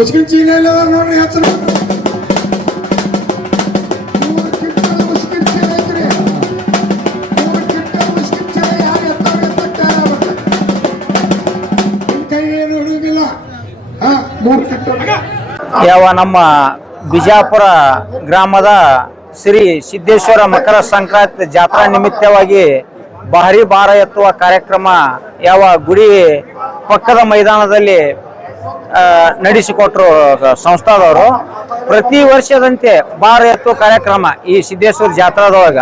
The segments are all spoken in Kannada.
ಉಸ್ಕಿನ ಚೀಲ ಇಲ್ಲ ನೋಡ್ರಿ ಹೆಸರು ಯಾವ ನಮ್ಮ ಬಿಜಾಪುರ ಗ್ರಾಮದ ಶ್ರೀ ಸಿದ್ದೇಶ್ವರ ಮಕರ ಸಂಕ್ರಾಂತಿ ಜಾತ್ರಾ ನಿಮಿತ್ತವಾಗಿ ಭಾರಿ ಭಾರ ಎತ್ತುವ ಕಾರ್ಯಕ್ರಮ ಯಾವ ಗುಡಿ ಪಕ್ಕದ ಮೈದಾನದಲ್ಲಿ ನಡೆಸಿಕೊಟ್ರು ಸಂಸ್ಥಾದವರು. ಪ್ರತಿ ವರ್ಷದಂತೆ ಭಾರ ಎತ್ತುವ ಕಾರ್ಯಕ್ರಮ ಈ ಸಿದ್ದೇಶ್ವರ ಜಾತ್ರಾದೊಳಗ.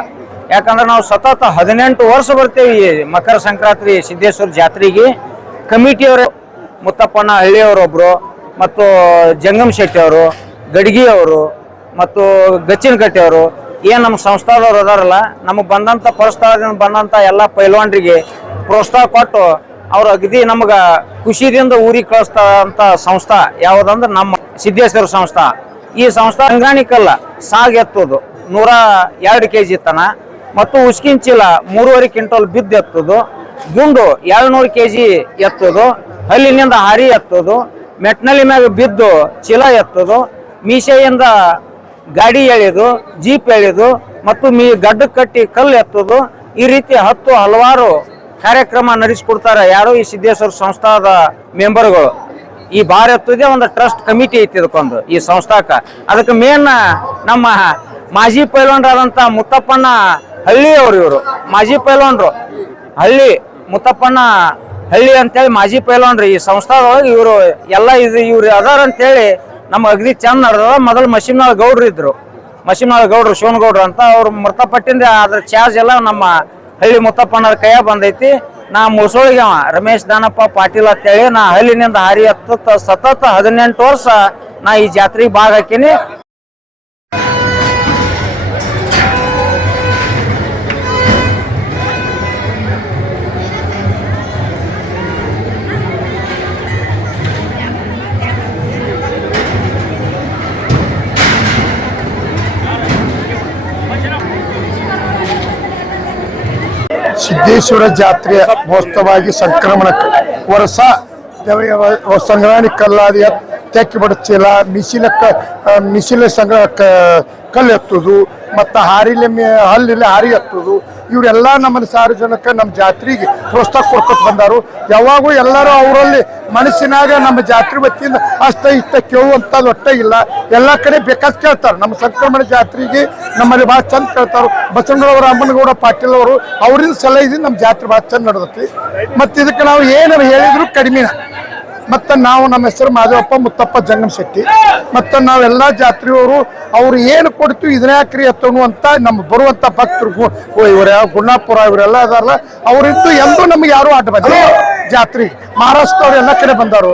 ಯಾಕಂದ್ರೆ ನಾವು ಸತತ 18 ವರ್ಷ ಬರ್ತೇವೆ ಈ ಮಕರ ಸಂಕ್ರಾಂತಿ ಸಿದ್ದೇಶ್ವರ ಜಾತ್ರೆಗೆ. ಕಮಿಟಿಯವರು ಮುತ್ತಪ್ಪಣ್ಣ ಹಳ್ಳಿಯವರೊಬ್ರು ಮತ್ತು ಜಂಗಮ್ ಶೆಟ್ಟಿ ಅವರು, ಗಡ್ಗಿ ಅವರು ಮತ್ತು ಗಚ್ಚಿನಕಟ್ಟೆ ಅವರು, ಏನು ನಮ್ಮ ಸಂಸ್ಥಾದವ್ರು ಅದಾರಲ್ಲ, ನಮಗೆ ಬಂದಂಥ ಪರಸ್ಥಳದಿಂದ ಬಂದಂಥ ಎಲ್ಲ ಪೈಲ್ವಾನ್ರಿಗೆ ಪ್ರೋತ್ಸಾಹ ಕೊಟ್ಟು ಅವ್ರು ಅಗದಿ ನಮ್ಗೆ ಖುಷಿದಿಂದ ಊರಿಗೆ ಕಳಿಸ್ತಂಥ ಸಂಸ್ಥಾ ಯಾವುದಂದ್ರೆ ನಮ್ಮ ಸಿದ್ದೇಶ್ವರ ಸಂಸ್ಥಾ. ಈ ಸಂಸ್ಥಾ ಸಂಗ್ರಾಣಿಕಲ್ಲ ಸಾಗ್ ಎತ್ತೋದು 102 kg ತನ ಮತ್ತು ಉಸ್ಕಿನ ಚೀಲ 3.5 ಕ್ವಿಂಟಲ್ ಬಿದ್ದು ಎತ್ತೋದು, ಗುಂಡು 200 kg ಎತ್ತೋದು, ಹಲ್ಲಿನಿಂದ ಹಾರಿ ಎತ್ತೋದು, ಮೆಟ್ನಲ್ಲಿ ಮ್ಯಾಗ ಬಿದ್ದು ಚೀಲ ಎತ್ತೋದು, ಮೀಸೆಯಿಂದ ಗಾಡಿ ಎಳೆಯೋದು, ಜೀಪ್ ಎಳೆಯೋದು ಮತ್ತು ಗಡ್ಡ ಕಟ್ಟಿ ಕಲ್ಲು ಎತ್ತೋದು, ಈ ರೀತಿ ಹಲವಾರು ಕಾರ್ಯಕ್ರಮ ನಡೆಸಿಕೊಡ್ತಾರೆ ಯಾರು ಈ ಸಿದ್ದೇಶ್ವರ ಸಂಸ್ಥಾದ ಮೆಂಬರ್ಗಳು. ಈ ಭಾರ ಎತ್ತೋದೇ ಒಂದು ಟ್ರಸ್ಟ್ ಕಮಿಟಿ ಐತಿ ಇದಕ್ಕೊಂದು ಈ ಸಂಸ್ಥಾಕ. ಅದಕ್ಕೆ ಮೇನ್ ನಮ್ಮ ಮಾಜಿ ಪೈಲ್ವಾನರಾದಂಥ ಮುತ್ತಪ್ಪಣ್ಣ ಹಳ್ಳಿಯವರು, ಇವರು ಮಾಜಿ ಪೈಲ್ವಾನರು, ಹಳ್ಳಿ ಮುತ್ತಪ್ಪಣ್ಣ ಹಳ್ಳಿ ಅಂತೇಳಿ ಮಾಜಿ ಪೈಲ್ವಾನ್ರಿ ಈ ಸಂಸ್ಥಾದೊಳಗೆ. ಇವರು ಎಲ್ಲ ಇವ್ರು ಅದಾರ ಅಂತೇಳಿ ನಮ್ಗೆ ಅಗದಿ ಚಂದ ನಡೆದ. ಮೊದಲು ಮಶಿಮ್ನಾಳ ಗೌಡ್ರು ಇದ್ರು, ಮಶಿಮ್ನಾಳ ಗೌಡ್ರು ಶಿವನಗೌಡ್ರು ಅಂತ. ಅವ್ರು ಮೃತಪಟ್ಟಿಂದ ಅದ್ರ ಚಾರ್ಜ್ ಎಲ್ಲ ನಮ್ಮ ಹಳ್ಳಿ ಮುತ್ತಪ್ಪಣ್ಣರ ಕೈಯ ಬಂದೈತಿ. ನಾ ಮುಸೋಳಿಗೆ ರಮೇಶ್ ದಾನಪ್ಪ ಪಾಟೀಲ್ ಅಂತೇಳಿ ನಾ ಹಳ್ಳಿನಿಂದ ಹಾರಿ ಹತ್ತ ಸತತ 18 ವರ್ಷ ನಾ ಈ ಜಾತ್ರೆಗೆ ಭಾಗ ಹಾಕೀನಿ. ಸಿದ್ದೇಶ್ವರ ಜಾತ್ರೆಯ ಮಹೋತ್ಸವವಾಗಿ ಸಂಕ್ರಮಣ ವರ್ಷ ಸಂಗ್ರಹಣಿ ಕಲ್ಲಾದಿ ತೆಕ್ಕಿ ಬಡಚಿಲ್ಲ ಮಿಸಿಲೆ ಸಂಗ್ರಹ ಕಲ್ಲು ಎತ್ತುದು ಮತ್ತು ಹಲ್ಲಿಲೆ ಹಾರಿ ಎತ್ತುದು, ಇವರೆಲ್ಲ ನಮ್ಮನ್ನು ಸಾರ್ವಜನಿಕ ನಮ್ಮ ಜಾತ್ರೆಗೆ ಪ್ರೋತ್ಸಾಹ ಕೊಡ್ಕೊತ ಬಂದಾರು. ಯಾವಾಗೂ ಎಲ್ಲರೂ ಅವರಲ್ಲಿ ಮನಸ್ಸಿನಾಗ ನಮ್ಮ ಜಾತ್ರೆ ವತಿಯಿಂದ ಅಷ್ಟ ಇಷ್ಟ ಕೇಳುವಂಥದ್ದು ಒಟ್ಟೆ ಇಲ್ಲ. ಎಲ್ಲ ಕಡೆ ಬೇಕಾದ ಕೇಳ್ತಾರೆ. ನಮ್ಮ ಸಂಕ್ರಮಣ ಜಾತ್ರೆಗೆ ನಮ್ಮಲ್ಲಿ ಭಾಳ ಚಂದ ಕೇಳ್ತಾರೆ. ಬಸವನಗೌಡ ಅಮ್ಮನಗೌಡ ಪಾಟೀಲ್ ಅವರು ಅವರಿಂದ ಸಲಹೆ ನಮ್ಮ ಜಾತ್ರೆ ಭಾಳ ಚಂದ ನಡೆದೈತಿ. ಮತ್ತು ಇದಕ್ಕೆ ನಾವು ಏನಾರು ಹೇಳಿದ್ರು ಕಡಿಮೆನ. ಮತ್ತು ನಾವು ನಮ್ಮ ಹೆಸರು ಮಾದೇವಪ್ಪ ಮುತ್ತಪ್ಪ ಜಂಗಮ್ ಶೆಟ್ಟಿ. ಮತ್ತು ನಾವೆಲ್ಲ ಜಾತ್ರೆಯವರು ಅವ್ರು ಏನು ಕೊಡ್ತೀವಿ ಇದನ್ನ ಯಾಕ್ರಿ ಎತ್ತೋನು ಅಂತ ನಮ್ಮ ಬರುವಂಥ ಭಕ್ತರು ಇವ್ರ ಗುಣಾಪುರ ಇವರೆಲ್ಲ ಅದಾರಲ್ಲ, ಅವರಿದ್ದು ಎಂದೂ ನಮ್ಗೆ ಯಾರು ಆಟ ಬಂದಿಲ್ಲ ಜಾತ್ರೆ. ಮಹಾರಾಷ್ಟ್ರದವ್ರು ಎಲ್ಲ ಕಡೆ ಬಂದವರು,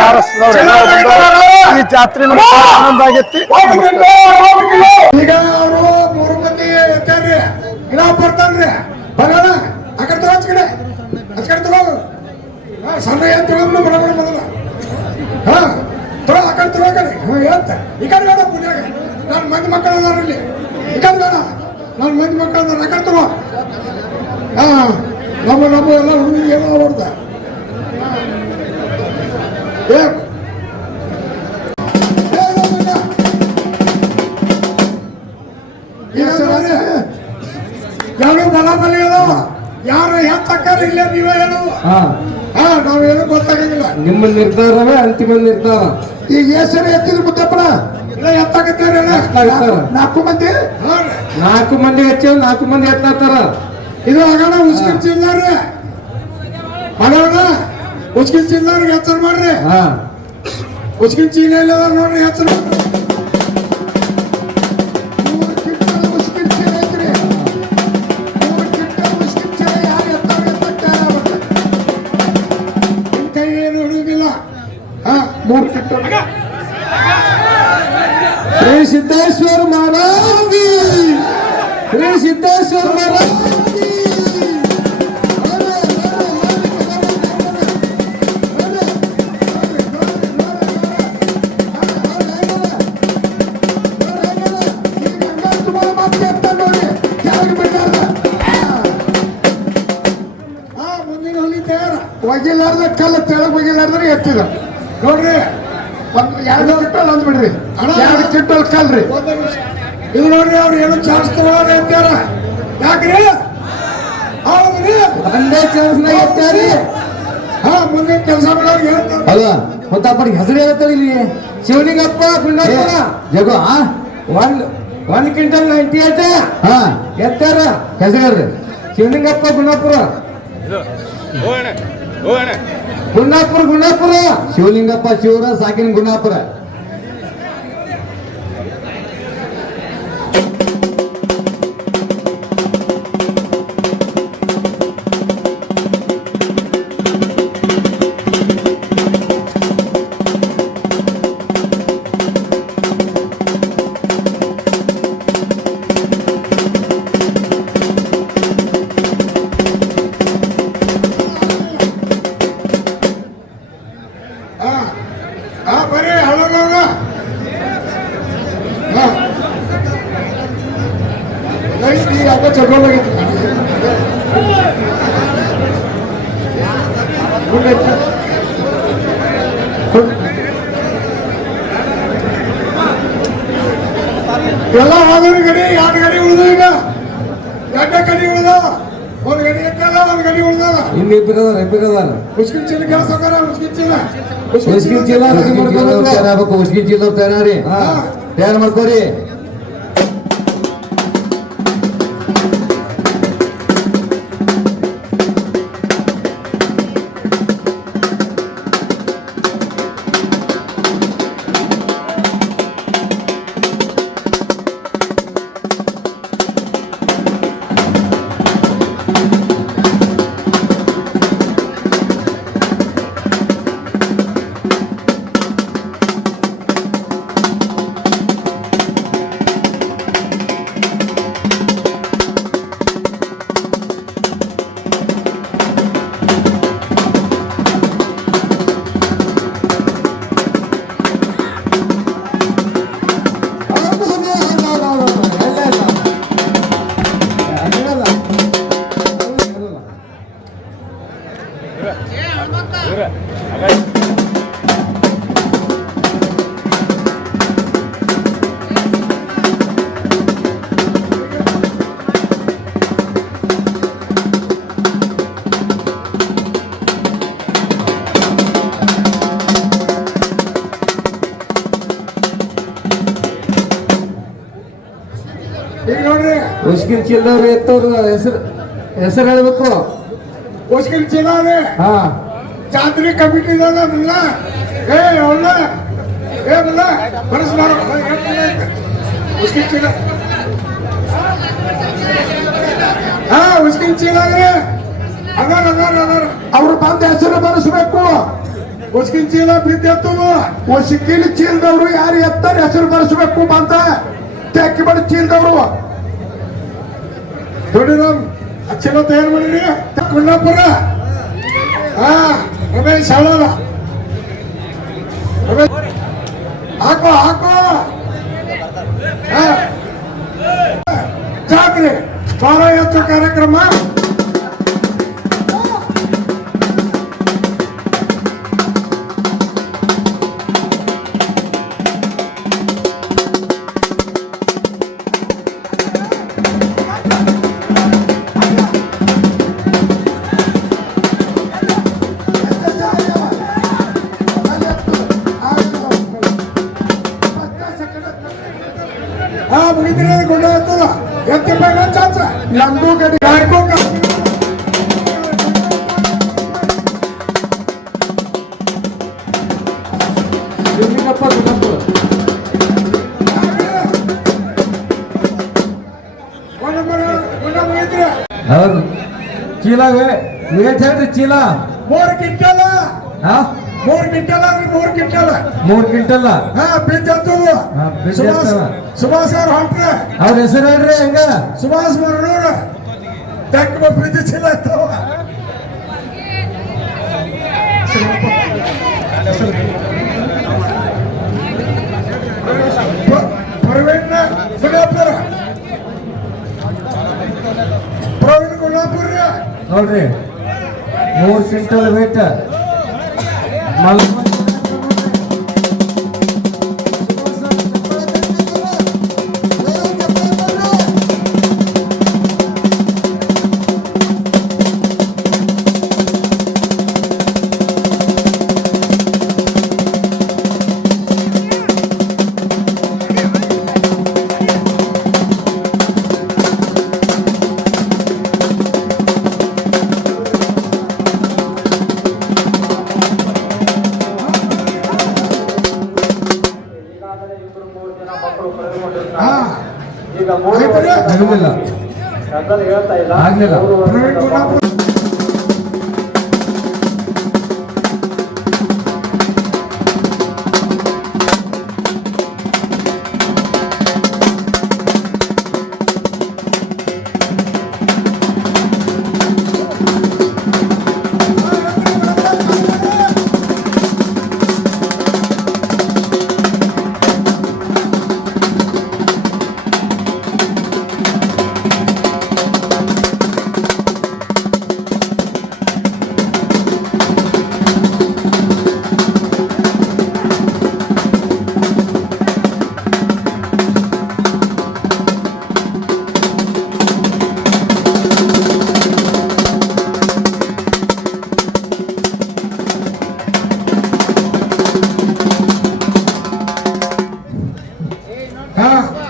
ಮಹಾರಾಷ್ಟ್ರದವ್ರು ಎಲ್ಲ ಬಂದವರು. ಈ ಜಾತ್ರೆ ನಮ್ಗೆ ಆನಂದ ಆಗೈತಿ. ಈಗ ಅವರು 3 ಮಂದಿ ಎತ್ತಾರ್ರಿ ಗಿಡ ಬರ್ತಾನ್ರಿ ಬರೋಣ ಆ ಕಡೆ ತಗೋ ತಗೋ ಸಣ್ಣ ಏನ್ ತಗೊಂಡು ಬಡ ಮೊದಲ ತಗೋ ಆ ಕಡೆ ತಗೋ ಕಡೆ ಹೇಳ್ತ ಈ ಕಡೆ ಬೇಡ ಪುಣ್ಯಾಗ ನಾನು ಮಂದಿ ಮಕ್ಕಳು ಅದಾರಲ್ಲಿ. ಈ ಕಡೆ ಬೇಡ ನಾನು ಮಂದಿ ಮಕ್ಕಳು ಅದಾರ ಆ ಕಡೆ ತಗೋ. ನಮ್ಮ ಎಲ್ಲ ಹುಡುಗಿಗೆ ಏನೋ ಹೊಡ್ದ ಯಾರು ಬಲಾಬಲಿ ಅದಾವ, ಯಾರು ಹೆಚ್ಚಕ್ಕಾರ ಇಲ್ಲ ನೀವೇ ಹೇಳು. ನಾವೇನು ಗೊತ್ತಾಗಂಗಿಲ್ಲ. ನಿಮ್ಮ ನಿರ್ಧಾರವೇ ಅಂತಿಮ ನಿರ್ಧಾರ. ಈಗ ಹೆಸರು ಎತ್ತಿದ್ರು ಮುದ್ದಪ್ಪನ ಇಲ್ಲ ಎತ್ತಾಕತ್ತೇರ 4 ಮಂದಿ 4 ಮಂದಿ ಹೆಚ್ಚು 4 ಮಂದಿ ಎತ್ತಾರ. ಇದು ಆಗೋಣ ಉಸ್ಕಿನ ಚಿಲ್ಲಾರ್ರಿ ಮಾಡೋಣ. ಉಸ್ಕಿನ ಚಿಲ್ಲಾರಿಗೆ ಹೆಸರು ಮಾಡ್ರಿ. ಉಸ್ಕಿನ ಚೀಲ ಇಲ್ಲ ನೋಡ್ರಿ ಹೆಸರು. ಶ್ರೀ ಸಿದ್ದೇಶ್ವರ ಮಹಾರಾಜ್, ಶ್ರೀ ಸಿದ್ದೇಶ್ವರ ಮಹಾರಾಜ್. ಒಗಿಲಾರ್ದ ಕಲ್ಲ ತೆಳಗ್ ಒಗಿಲಾರ್ದ್ರೆ ಎತ್ತಿದ ನೋಡ್ರಿ. ಎರಡು ಕ್ವಿಂಟಲ್ ಅಂದ್ ಬಿಡ್ರಿ, ಅಣ್ಣ. 2 ಕ್ವಿಂಟಲ್ ಕಲ್ರಿ. ಇದು ನೋಡ್ರಿ ಅವ್ರು ಏನು ಚಾನ್ಸ್ ತಗೊಳ್ಳೋಣ ಅಂತಾರ. ಯಾಕ್ರಿ? ಹೌದ್ರಿ. ಒಂದೇ ಚಾನ್ಸ್ನಾಗ ಇರ್ತಾರಿ. ಹಾ, ಮುಂದೆ ಕೆಲಸ ಮಾಡೋರು ಹೇಳ್ತಾರೆ. ಅಲ್ಲ ಹೊತ್ತಪ್ಪನಿಗೆ ಹೆಸರು ಹೇಳ್ತಾರೆ ಇಲ್ಲಿ ಶಿವಲಿಂಗಪ್ಪ ಗುಂಡಾಪುರ ಜಗ 1 ಕ್ವಿಂಟಲ್ 98 ಹಾ ಎತ್ತಾರ ಹೆಸರು ಹೇಳ್ರಿ ಶಿವಲಿಂಗಪ್ಪ ಗುಂಡಾಪುರ ಗುಂಡಾಪುರ ಶಿವಲಿಂಗಪ್ಪ ಶಿವರ ಸಾಕಿನ ಗುಂಡಾಪುರ. ಬರ್ರಿ ಹಳ್ಳದವ್ರ. ಅಪ್ಪ ಚಡ್ಕೊಂಡೋಗಿತ್ತು ಎಲ್ಲ ಹೋದವ್ರಿ ಗಡಿ 2 ಗಡಿ ಉಳಿದ. ಈಗ 2 ಗಡಿ ಉಳಿದ. 1 ಗಡಿ ಎತ್ತಲ್ಲ, 1 ಗಡಿ ಉಳಿದ. ಇಲ್ಲಿ ಇಬ್ಬರದಾರ ಉಸ್ಕಿನ ಚೀಲ ಕೆಲಸ ಉಸ್ಕಿನ ಚೀಲ ಉಸ್ಕಿನ ಚೀಲ ತಯಾರಾಗಬೇಕು. ಉಸ್ಕಿನ ಚೀಲ ತಯಾರಿ ತಯಾರು ಮಾಡ್ಕೋರಿ. ಈಗ ನೋಡ್ರಿ ಉಸ್ಕಿನ ಚೀಲದವ್ರು ಎತ್ತವ್ರ ಹೆಸರು ಹೇಳ್ಬೇಕು. ಉಸ್ಕಿನ ಚೀಲ ರೀ ಹಾ ಜಾತ್ರೆ ಕಮಿಟಿ ಮುಲ್ಲ ಅವನ್ನ ಮುಲ್ಲ ಬರಸ್ ಮಾಡ ಉಸ್ಕಿನ ಚೀಲ. ಹಾ ಉಸ್ಕಿನ ಚೀಲ ರೀ ಅದಾರ ಅವ್ರು ಬಂದ ಹೆಸರು ಬರೆಸ್ಬೇಕು. ಉಸ್ಕಿನ ಚೀಲ ಬಿದ್ದೆತ್ತು. ಉಸ್ಕಿನ ಚೀಲದವ್ರು ಯಾರು ಎತ್ತಾರ ಹೆಸರು ಬರೆಸ್ಬೇಕು. ಬಂದ ತೆಕ್ಕಿ ಬಡ ಚೀಲದವ್ರು ದೊಡ್ಡರಾಮ್ ಚೀಲ ತಯಾರು ಮಾಡಿರಿ. ಕುಂಡಾಪುರ ಹಾ ರಮೇಶ್ ಹಾಳಲ್ಲ ಹಾಕೋ ಜಾತ್ರೆ 12 ಎತ್ತು ಕಾರ್ಯಕ್ರಮ. ಹಾ ಮುಗಿದ್ರೆ ಗೊಂಡ ಎತ್ತದ ಎತ್ತಿ ಬೇಡ ಚಾಚ ನಮ್ದು ಗಡಿ ಶಿವಲಿಂಗಪ್ಪ ಗುಂಡಾಪುರ ಮುಗಿದ್ರೆ ಹೌದು. ಚೀಲವೇ ರೇಟ್ ಹೇಳ್ರಿ ಚೀಲ 3 ಕ್ವಿಂಟಲ್. ಹಾ 3 ಕ್ವಿಂಟಲ್ ಅಂದ್ರೆ 3 ಕ್ವಿಂಟಲ್. 3 ಕ್ವಿಂಟಲ್ ಹಾ ಬಿದ್ದದ್ದು. ಹಾ, ಬಿದ್ದದ್ದು. ಸುಭಾಷ್ ಅವ್ರು ಹೊಂಟ್ರೆ ಅವ್ರ ಹೆಸರು ಹೇಳ್ರಿ ಹೆಂಗ ಸುಭಾಷ್ ಮರನೂರು ತೆಕ್ಕ ಪ್ರೀತಿ ಚೀಲ ಇರ್ತಾವ. ಪ್ರವೀಣ್ ಗುಣಾಪುರ ನೋಡ್ರಿ 3 ಕ್ವಿಂಟಲ್ ವೇಟ್ ಹಾ ಆಗಲಿಲ್ಲ ಆಗ್ಲಿಲ್ಲ ಪ್ರವೀಣ್ ಗುಣಾಪುರ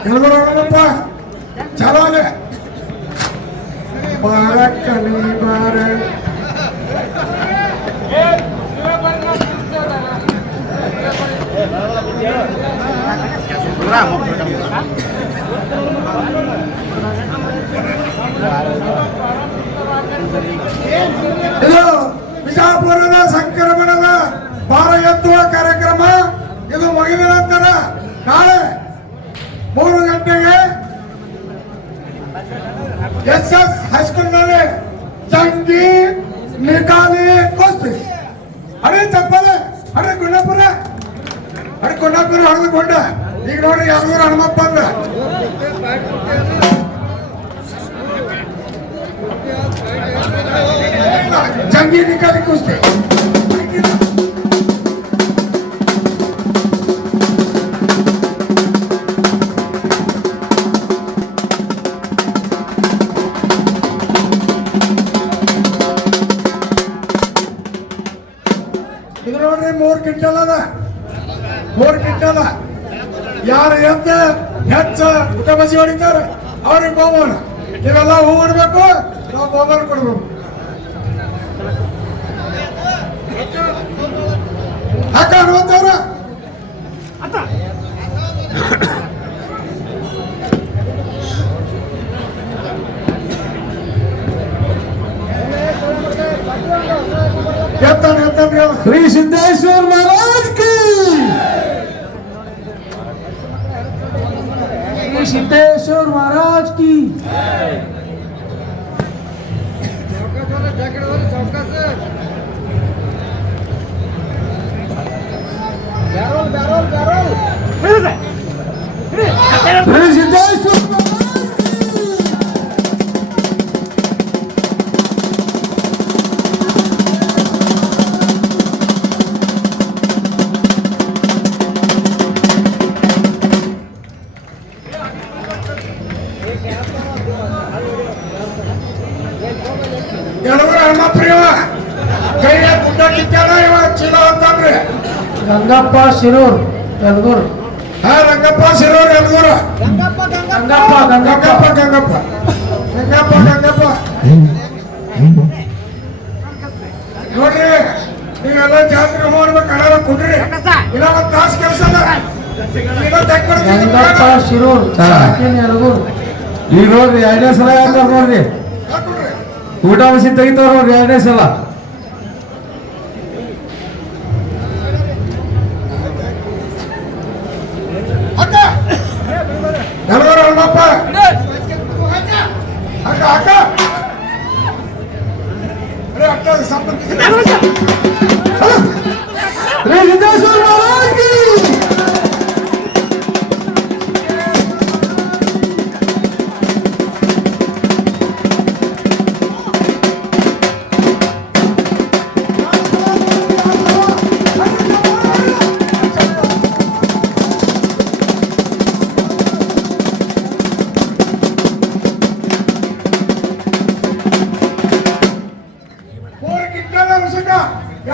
ಎಲ್ಲರಪ್ಪ ಚಲೋ ಅಲ್ಲೇ ಬಾರಕ್ಕನಿ ಬಾರ ಇದು ಬಿಜಾಪುರದ ಸಂಕ್ರಮಣದ ಭಾರ ಎತ್ತುವ ಕಾರ್ಯಕ್ರಮ. ಇದು ಮುಗಿದ ನಂತರ ನಾಳೆ 3 ಗಂಟೆಗೆ SS ಹೈಸ್ಕೂಲ್ನಲ್ಲಿ ಜಂಗಿ ನಿಕಾಲಿ ಕುಸ್ತಿ. ಅರೆ ಚಪ್ಪಲೆ ಅರೆ ಗುಂಡಪುರ ಹೊಡೆದುಕೊಂಡ. ಈಗ ನೋಡಿ ಯಾವ್ದಾರು ಹನುಮಪ್ಪ ಅಂದ ಜಂಗಿ ನಿಕಾಲಿ ಕುಸ್ತಿ. ಇದು ನೋಡ್ರಿ 3 ಕ್ವಿಂಟಲ್ ಅದ. 3 ಕ್ವಿಂಟಲ್ ಯಾರು ಎದ್ದ ಹೆಚ್ಚ ಊಟ ಬಸಿ ಹೊಡಿತಾರೆ ಅವ್ರಿಗೆ ಬಹುಮಾನ. ನೀವೆಲ್ಲ ಹೂ ಮಾಡ್ಬೇಕು, ನಾವು ಬಹುಮಾನ ಕೊಡ್ಬೇಕು. ಅಕ್ಕ 60,000 ಎತ್ತಾನೆ ಶ್ರೀ ಸಿದ್ದೇಶ್ವರ ಮಹಾರಾಜ್ ಕಿ ಶ್ರೀ ಸಿದ್ದೇಶ್ವರ ಮಹಾರಾಜ್ ಕಿ ಶ್ರೀ ಸಿದ್ದೇಶ್ವರ ಎಡವರ ಹನುಮಪ್ರಿಯವ ಕೈಯ ಗುಡ್ಡ ಕಿತ್ತಾನ. ಇವ ಚೀಲ ಅಂತಂದ್ರಿ ಗಂಗಪ್ಪ ಶಿರೂರ್ ಯಲಗೂರ್. ಹಾ ರಂಗಪ್ಪ ಸಿರೋರ್ ಎಲ್ಗೂರ. ಗಂಗಪ್ಪ ಗಂಗಪ್ಪ ನೋಡ್ರಿ, ನೀವೆಲ್ಲ ಜಾತ್ರೆ ಮಾಡ್ಬೇಕು. ಹಣ ಕೊಡ್ರಿ, ಇಲ್ಲ ಒಂದು ತಾಸು ಕೆಲಸ ಗಂಗಪ್ಪ ಶಿರೂರ್ ಯಲಗೂರ್. ಈಗ ನೋಡ್ರಿ 2ನೇ ಸಲ ಯಾಕೆ ನೋಡ್ರಿ ಊಟ ಮಸಿ ತೆಗಿತಾರ ನೋಡ್ರಿ 2ನೇ ಸಲ. ಎಲ್ಗೂರ ಹನುಮಪ್ಪ ಅಕ್ಕ ಅಕ್ಕ ಅಕ್ಕ ಸಂಪರ್ಕ ಶ್ರೀ ಸಿದ್ದೇಶ್ವರ ಮಹಾರಾಜ್ ಕಿ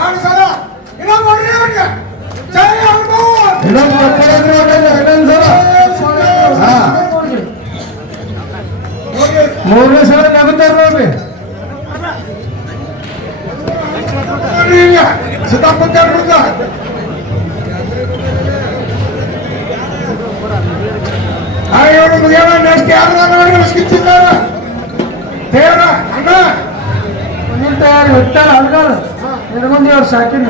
ಎರಡು ಸಲ ಇನ್ನೊಂದು ನೋಡ್ರಿ ಅವ್ರಿಗೆ. ಜೈ ಹನುಮಾನ್. ಮೂರನೇ ಸಲ ನಗುತ್ತಾರ ನೋಡ್ರಿ. ಸಿದ್ದಪ್ಪನ ಮುಗಿಯೋಣ ನೆಕ್ಸ್ಟ್ ಯಾರು ಕಿಚ್ಚಿದ್ದಾರೆ ದೇವ್ರ ಅಣ್ಣ ಮುಂದಿನ ತಯಾರಿ ಹೊತ್ತಾರ ಅಲ್ಗಾರ ನಿರ್ಬಂಧಿ ಅವ್ರು ಸಾಕಿನ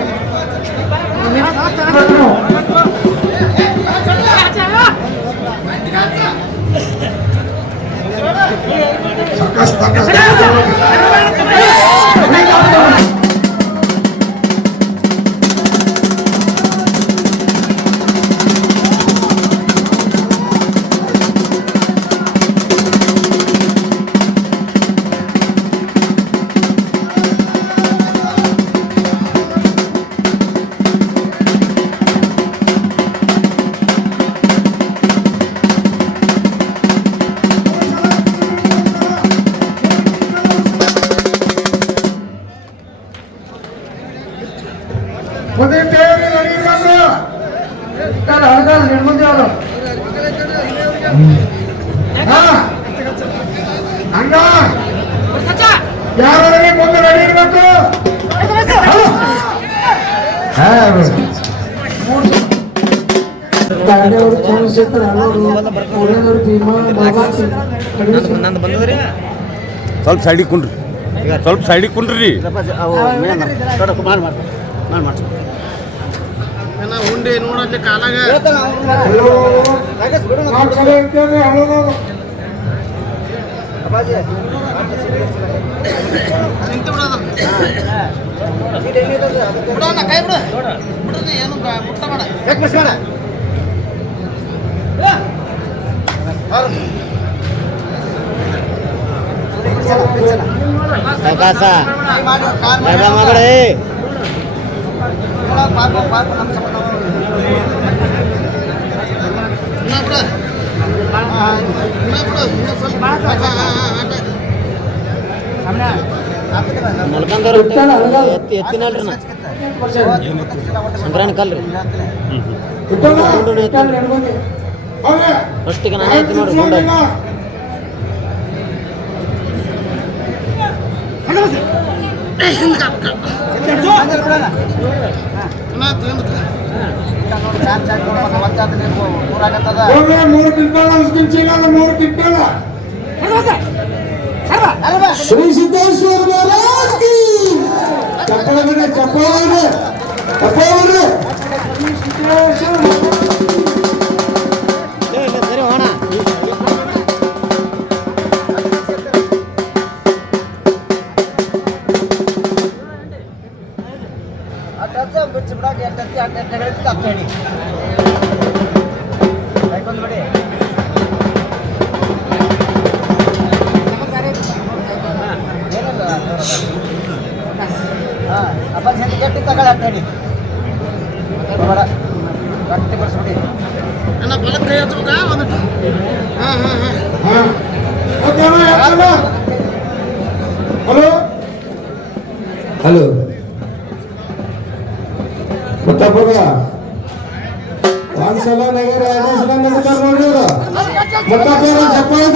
ಮುಂದಿನ ತಯಾರಿ ನಡೆಯಬೇಕು ಅಲ್ಗಾರ ನಿರ್ಬಂಧಿ ಅವರು ಅಣ್ಣ ಯಾರಾದ್ರೆ ಮುಂದೆ ನಡೆಯಬೇಕು ಗಾಡಿಯವರು ಚಂದ್ರಶೇಖರ್ ಅಲ್ಲವರು ಭೀಮಾ ಬಾಬಾ ಸ್ವಲ್ಪ ಸೈಡಿಗೆ ಕುಂಡ್ರಿ ಸ್ವಲ್ಪ ಸೈಡಿಗೆ ಕುಂಡ್ರಿ ಉಂಡೆ ನೋಡಲ್ಲಿ ಕಾಲಾಗ ನಿಂತು ಬಿಡೋದು ಬಿಡೋಣ ಕೈ ಬಿಡು ಬಿಡ್ರಿ ಏನು ಮುಟ್ಟ ಬೇಡ ಯಾಕೆ ಬಿಡ್ಸ್ಬೇಡ ಮಲ್ಕಂದವ್ರು ಎತ್ತಿನಲ್ರಿ ಸಂಕ್ರಾಂತಿ ಕಲ್ರಿ ಫಸ್ಟಿಗೆ ನಾನು ಎತ್ತಿ ನೋಡ್ರಿ ಗುಂಡ ಮೂರು ಕ್ವಿಂಟಲ್ 3 ಕ್ವಿಂಟಲ್ ಶ್ರೀ ಸಿದ್ದೇಶ್ವರ ಮಹಾರಾಜ್ ಕಿ ಚಪ್ಪಳ ಚಪ್ಪಳ ಸರಿ ಹೋಣ ಬಿಡಿಸಿ ಬಿಡಾಕ ಹೇಳಿ ಬಂದ್ಬಿಡಿ ಅಪ್ಪ ಗಟ್ಟಿ ತಗೊಳ್ಳಿ ಅಂತ ಹೇಳಿ ಬೇಡ ಗಟ್ಟಿ ಬರ್ಸ್ಬಿಡಿ ನನ್ನ ಬಲ ಕೈ ಹಚ್ಬೇಕಾ ಒಂದಿಟ್ಟು ಹಲೋ ಹಲೋ ಗೊತ್ತಪ್ಪಗ ಒಂದ್ಸಲ ನಗರ 2 ಸಲ ನಗ್ತಾರ ನೋಡ್ರಿ ಗೊತ್ತಪ್ಪ ಚಪ್ಪಾಳೆ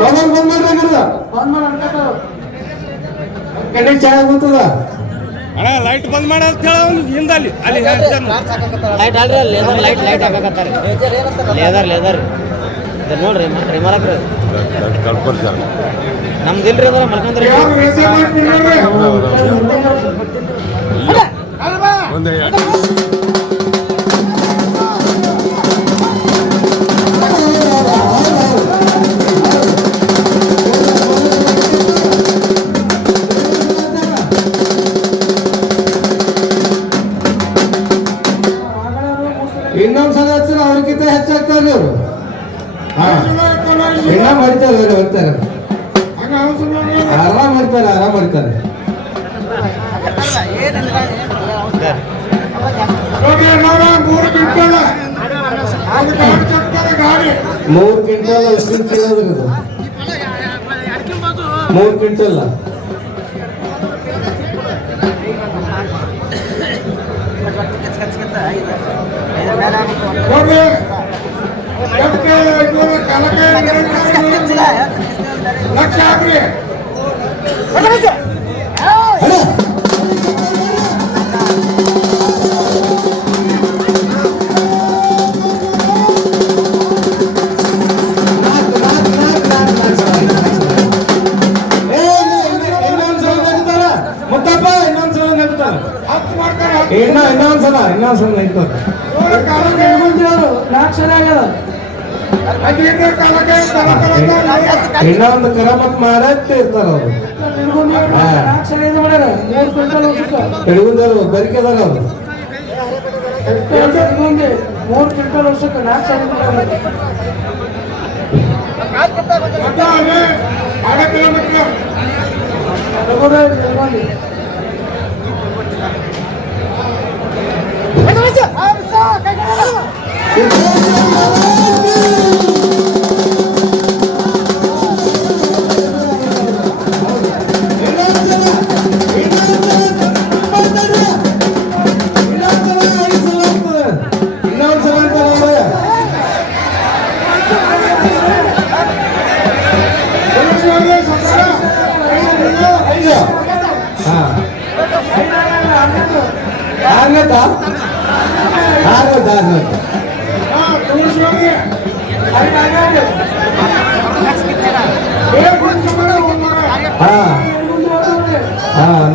ಮೊಬೈಲ್ ಬಂದ್ ಮಾಡ್ರಿ ಚಾ ಗೊತ್ತದ ಲೈಟ್ ಬಂದ್ ಮಾಡಿ ಅಂತ ಹೇಳ ಹಿಂದ ಅಲ್ಲಿ ಲೈಟ್ ಅಲ್ರಿ ಲೈಟ್ ಹಾಕಕತ್ತಾರೆ ಲೇದರ್ ನೋಡ್ರಿ ರಿಮಾಲಕ್ರಿ ನಮ್ದಿಲ್ರಿ ಅದ್ರ ಮಲ್ಕಂದ್ರಿ ಇನ್ನೊಂದ್ಸಲ ಹಚ್ಚಿರ ಅವ್ರಿಗಿಂತ ಹೆಚ್ಚಾಗ್ತಾರೆ ಅವರು ಮಾಡ್ತಾರೆ ಬರ್ತಾರೆ ಆರಾಮ್ ಮಾಡ್ತಾರೆ ನೋಡ್ರಿ 3 ಕ್ವಿಂಟಲ್ ಗಾಡಿ 3 ಕ್ವಿಂಟಲ್ ಉಸ್ಕಿನ ಚೀಲ ಅದ್ರಿ ಇದು 3 ಕ್ವಿಂಟಲ್ ನೋಡ್ರಿ ಎಪ್ಪಕ್ಕೆ ಐನೂರು ಕಾಲಕ್ಕೆ ಲಕ್ಷ ಹಾಕ್ರಿ ಮುತ್ತಪ್ಪ ಇನ್ನೊಂದ್ಸಲ ನೆಗ್ತಾರ ಹತ್ತು ಮಾಡ್ತಾರೆ ಇನ್ನೊಂದ್ಸಲ ನೆಗ್ತಾರ ಇನ್ನೊಂದು ಕರಾಮತ್ ಮಾಡತ್ತೆ ಇರ್ತಾರ ಅವರು ಹಿಡ್ಕೊಂಡವ್ರು ಬರಿಕೆದಾರ ಅವರು 3 ಕ್ವಿಂಟಲ್ ವರ್ಷಕ್ಕೆ 4 ಸಾವಿರ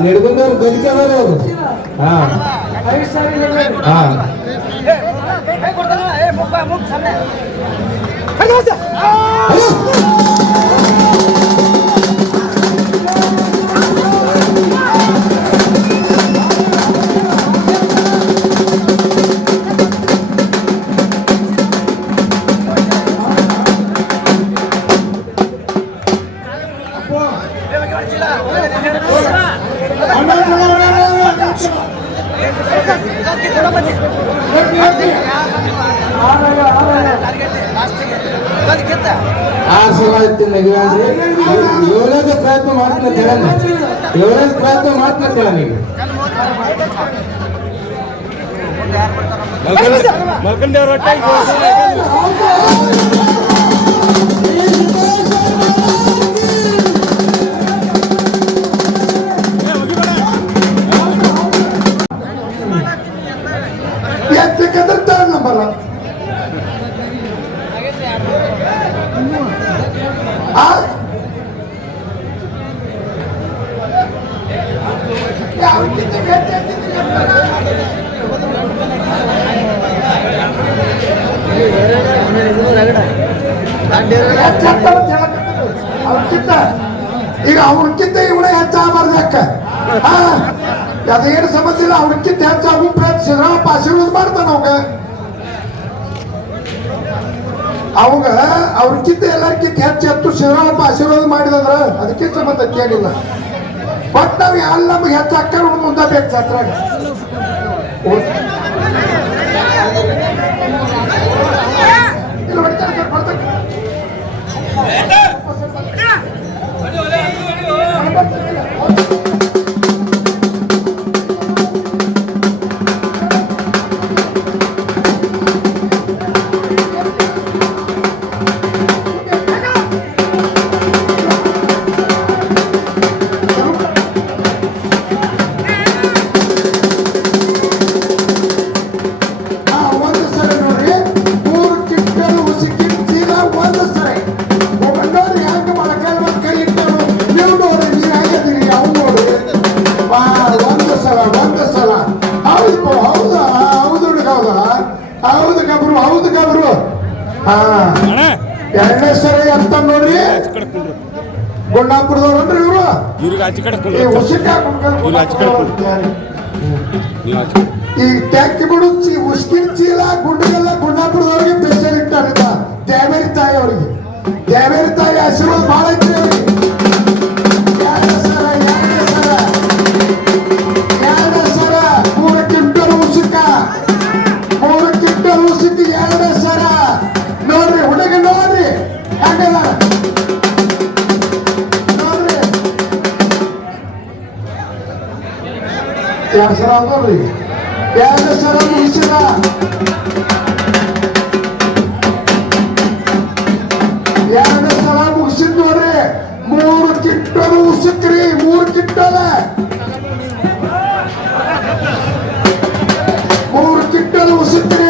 ನಿಡ್ಕೊಂಡವ್ರು ಬದುಕಿ ಅದಾರ ಅವರು ಏಳನೇ ಪ್ರಯತ್ನ ಮಾಡ್ತೀನಿ ಏಳನೇ ಪ್ರಯತ್ನ ಮಾಡ್ತೀನಿ ಮಲ್ಕಂಡೇವ್ರ ಹೊಟ್ಟೆ ನಂಬಲ್ಲ ಈಗ ಅವ್ರಕ್ಕಿಂತ ಇವನೇ ಹೆಚ್ಚಾಗಬಾರ್ದು ಅಕ್ಕ ಅದೇನು ಸಂಬಂಧ ಇಲ್ಲ ಅವ್ರಕ್ಕಿಂತ ಹೆಚ್ಚಾಗು ಪ್ರಯತ್ನ ಸಿದ್ದರಾಮಪ್ಪ ಆಶೀರ್ವಾದ ಮಾಡ್ತಾನ ಅವಾಗ ಅವ್ರಕ್ಕಿಂತ ಎಲ್ಲರಿಗಿಂತ ಹೆಚ್ಚು ಸಿದ್ದರಾಮಪ್ಪ ಆಶೀರ್ವಾದ ಮಾಡಿದಂದ್ರ ಅದಕ್ಕೆ ಸಂಬಂಧ ಕೇಳಿಲ್ಲ ಬಟ್ ನಾವ್ ಎಲ್ಲ ನಮ್ಗೆ ಹೆಚ್ಚು ಅಕ್ಕ ಮುಂದೆ ಬೇಕು ಜಾತ್ರಾಗ ಎರಡನೇ ಸರಿ ಅಂತ ನೋಡ್ರಿ ಗುಂಡಾಪುರದವ್ರನ್ರಿ ಇವರು ಈ ಟ್ಯಾಕಿ ಬಿಡು ಉಸ್ಕಿನ ಚೀಲ ಗುಂಡಿಗೆಲ್ಲ ಗುಂಡಾಪುರದವ್ರಿಗೆ ಸ್ಪೆಷಲ್ ಇಟ್ಟಾರಿಲ್ಲ ದೇವೇರಿ ತಾಯಿ ಅವ್ರಿಗೆ ದೇವೇರಿ ತಾಯಿ ಆಶೀರ್ವಾದ ಭಾಳ ಐತ್ರಿ ಅವ್ರಿಗೆ ಎರಡನೇ ಸರ 3 ಕ್ವಿಂಟಲ್ ಉಸುಕ 3 ಕ್ವಿಂಟಲ್ ಉಸುಕ ಎರಡನೇ ಸರ ನೋಡ್ರಿ ಹುಡುಗ ನೋಡಿ ಎರಡು ಸಲ ಆಗೋರಿ 2 ಸಲ ಮುಗಿಸಿದ 2 ಸಲ ಮುಗಿಸಿದ್ ನೋಡ್ರಿ 3 ಕಿಟ್ಟಲು ಉಸಿಕ್ರಿ 3 ಕಿಟ್ಟಲ 3 ಕಿಟ್ಟಲು ಉಸಿಕ್ರಿ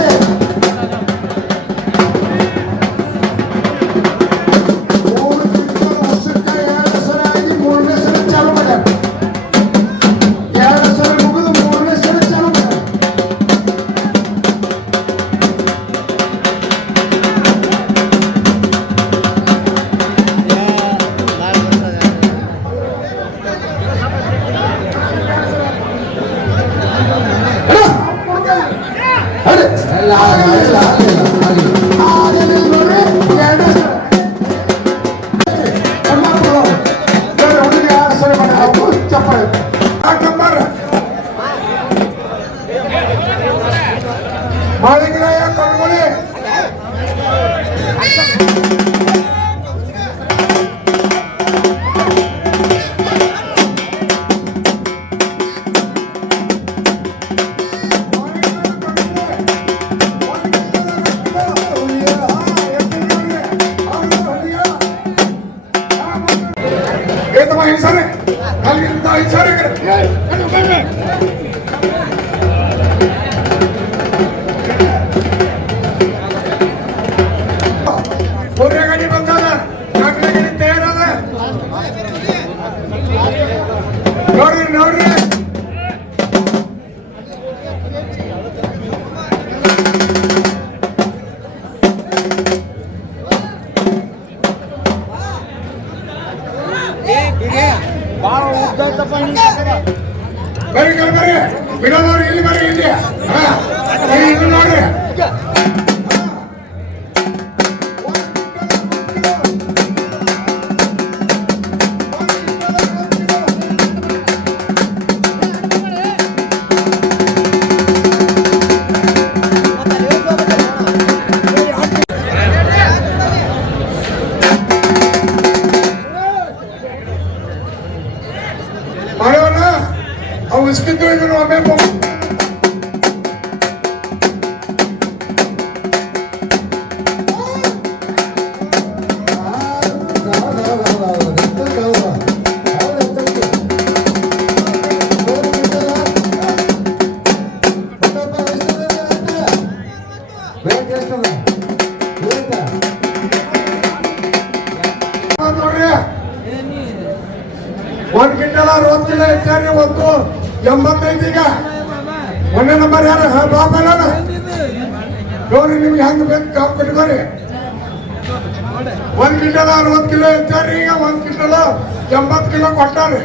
ಮಾಳಿಂಗರಾಯ ಕಣ್ಗುಳಿ ಹಿಂಸಾರೆ ಹಿಂಸಾರೆ ಗಾಡಿ ಬಂದಾನ 4 ಗಾಡಿ ತಯಾರದ ನೋಡ್ರಿ ನೋಡ್ರಿ ಬರ್ರಿ ಬರ್ರಿ ಬಿಡೋದವ್ರು ಇಲ್ಲಿ ಬರ್ರಿ ಇಲ್ಲಿ ಇದು ನೋಡ್ರಿ ಮಾಡೋಣ ಅವು ಇಸ್ಕಿದ್ದು ಇದನ್ನು ಒಮ್ಮೆ ನೋಡ್ರಿ 1 ಕ್ವಿಂಟಲ್ 60 ಕಿಲೋ ಹೆಚ್ಚಾರಿ 85 ಈಗ 1ನೇ ನಂಬರ್ ಯಾರು ಬಾಬಲ್ಲ ನೋಡ್ರಿ ನಿಮ್ಗೆ ಹೆಂಗ್ ಬೇಕು ಕಾಪ್ ಕಟ್ಕೋರಿ 1 ಕ್ವಿಂಟಲ್ 60 ಕಿಲೋ ಹೆಚ್ಚಾರಿ ಈಗ 1 ಕ್ವಿಂಟಲ್ 80 ಕಿಲೋ ಕೊಟ್ಟಾರಿ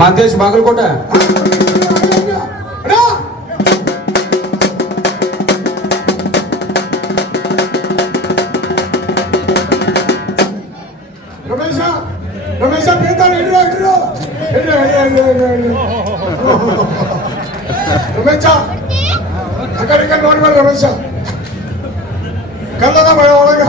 ಮಾದೇಶ್ ಬಾಗಲಕೋಟೆ ರಮೇಶ ಬೇತಾನೆ ಹಿಡಿದು ರಮೇಶ ಆ ಕಡೆ ನೋಡ್ಬೇಡ ರಮೇಶ ಕಲ್ಲದ ಮಳೆ ಒಳಗ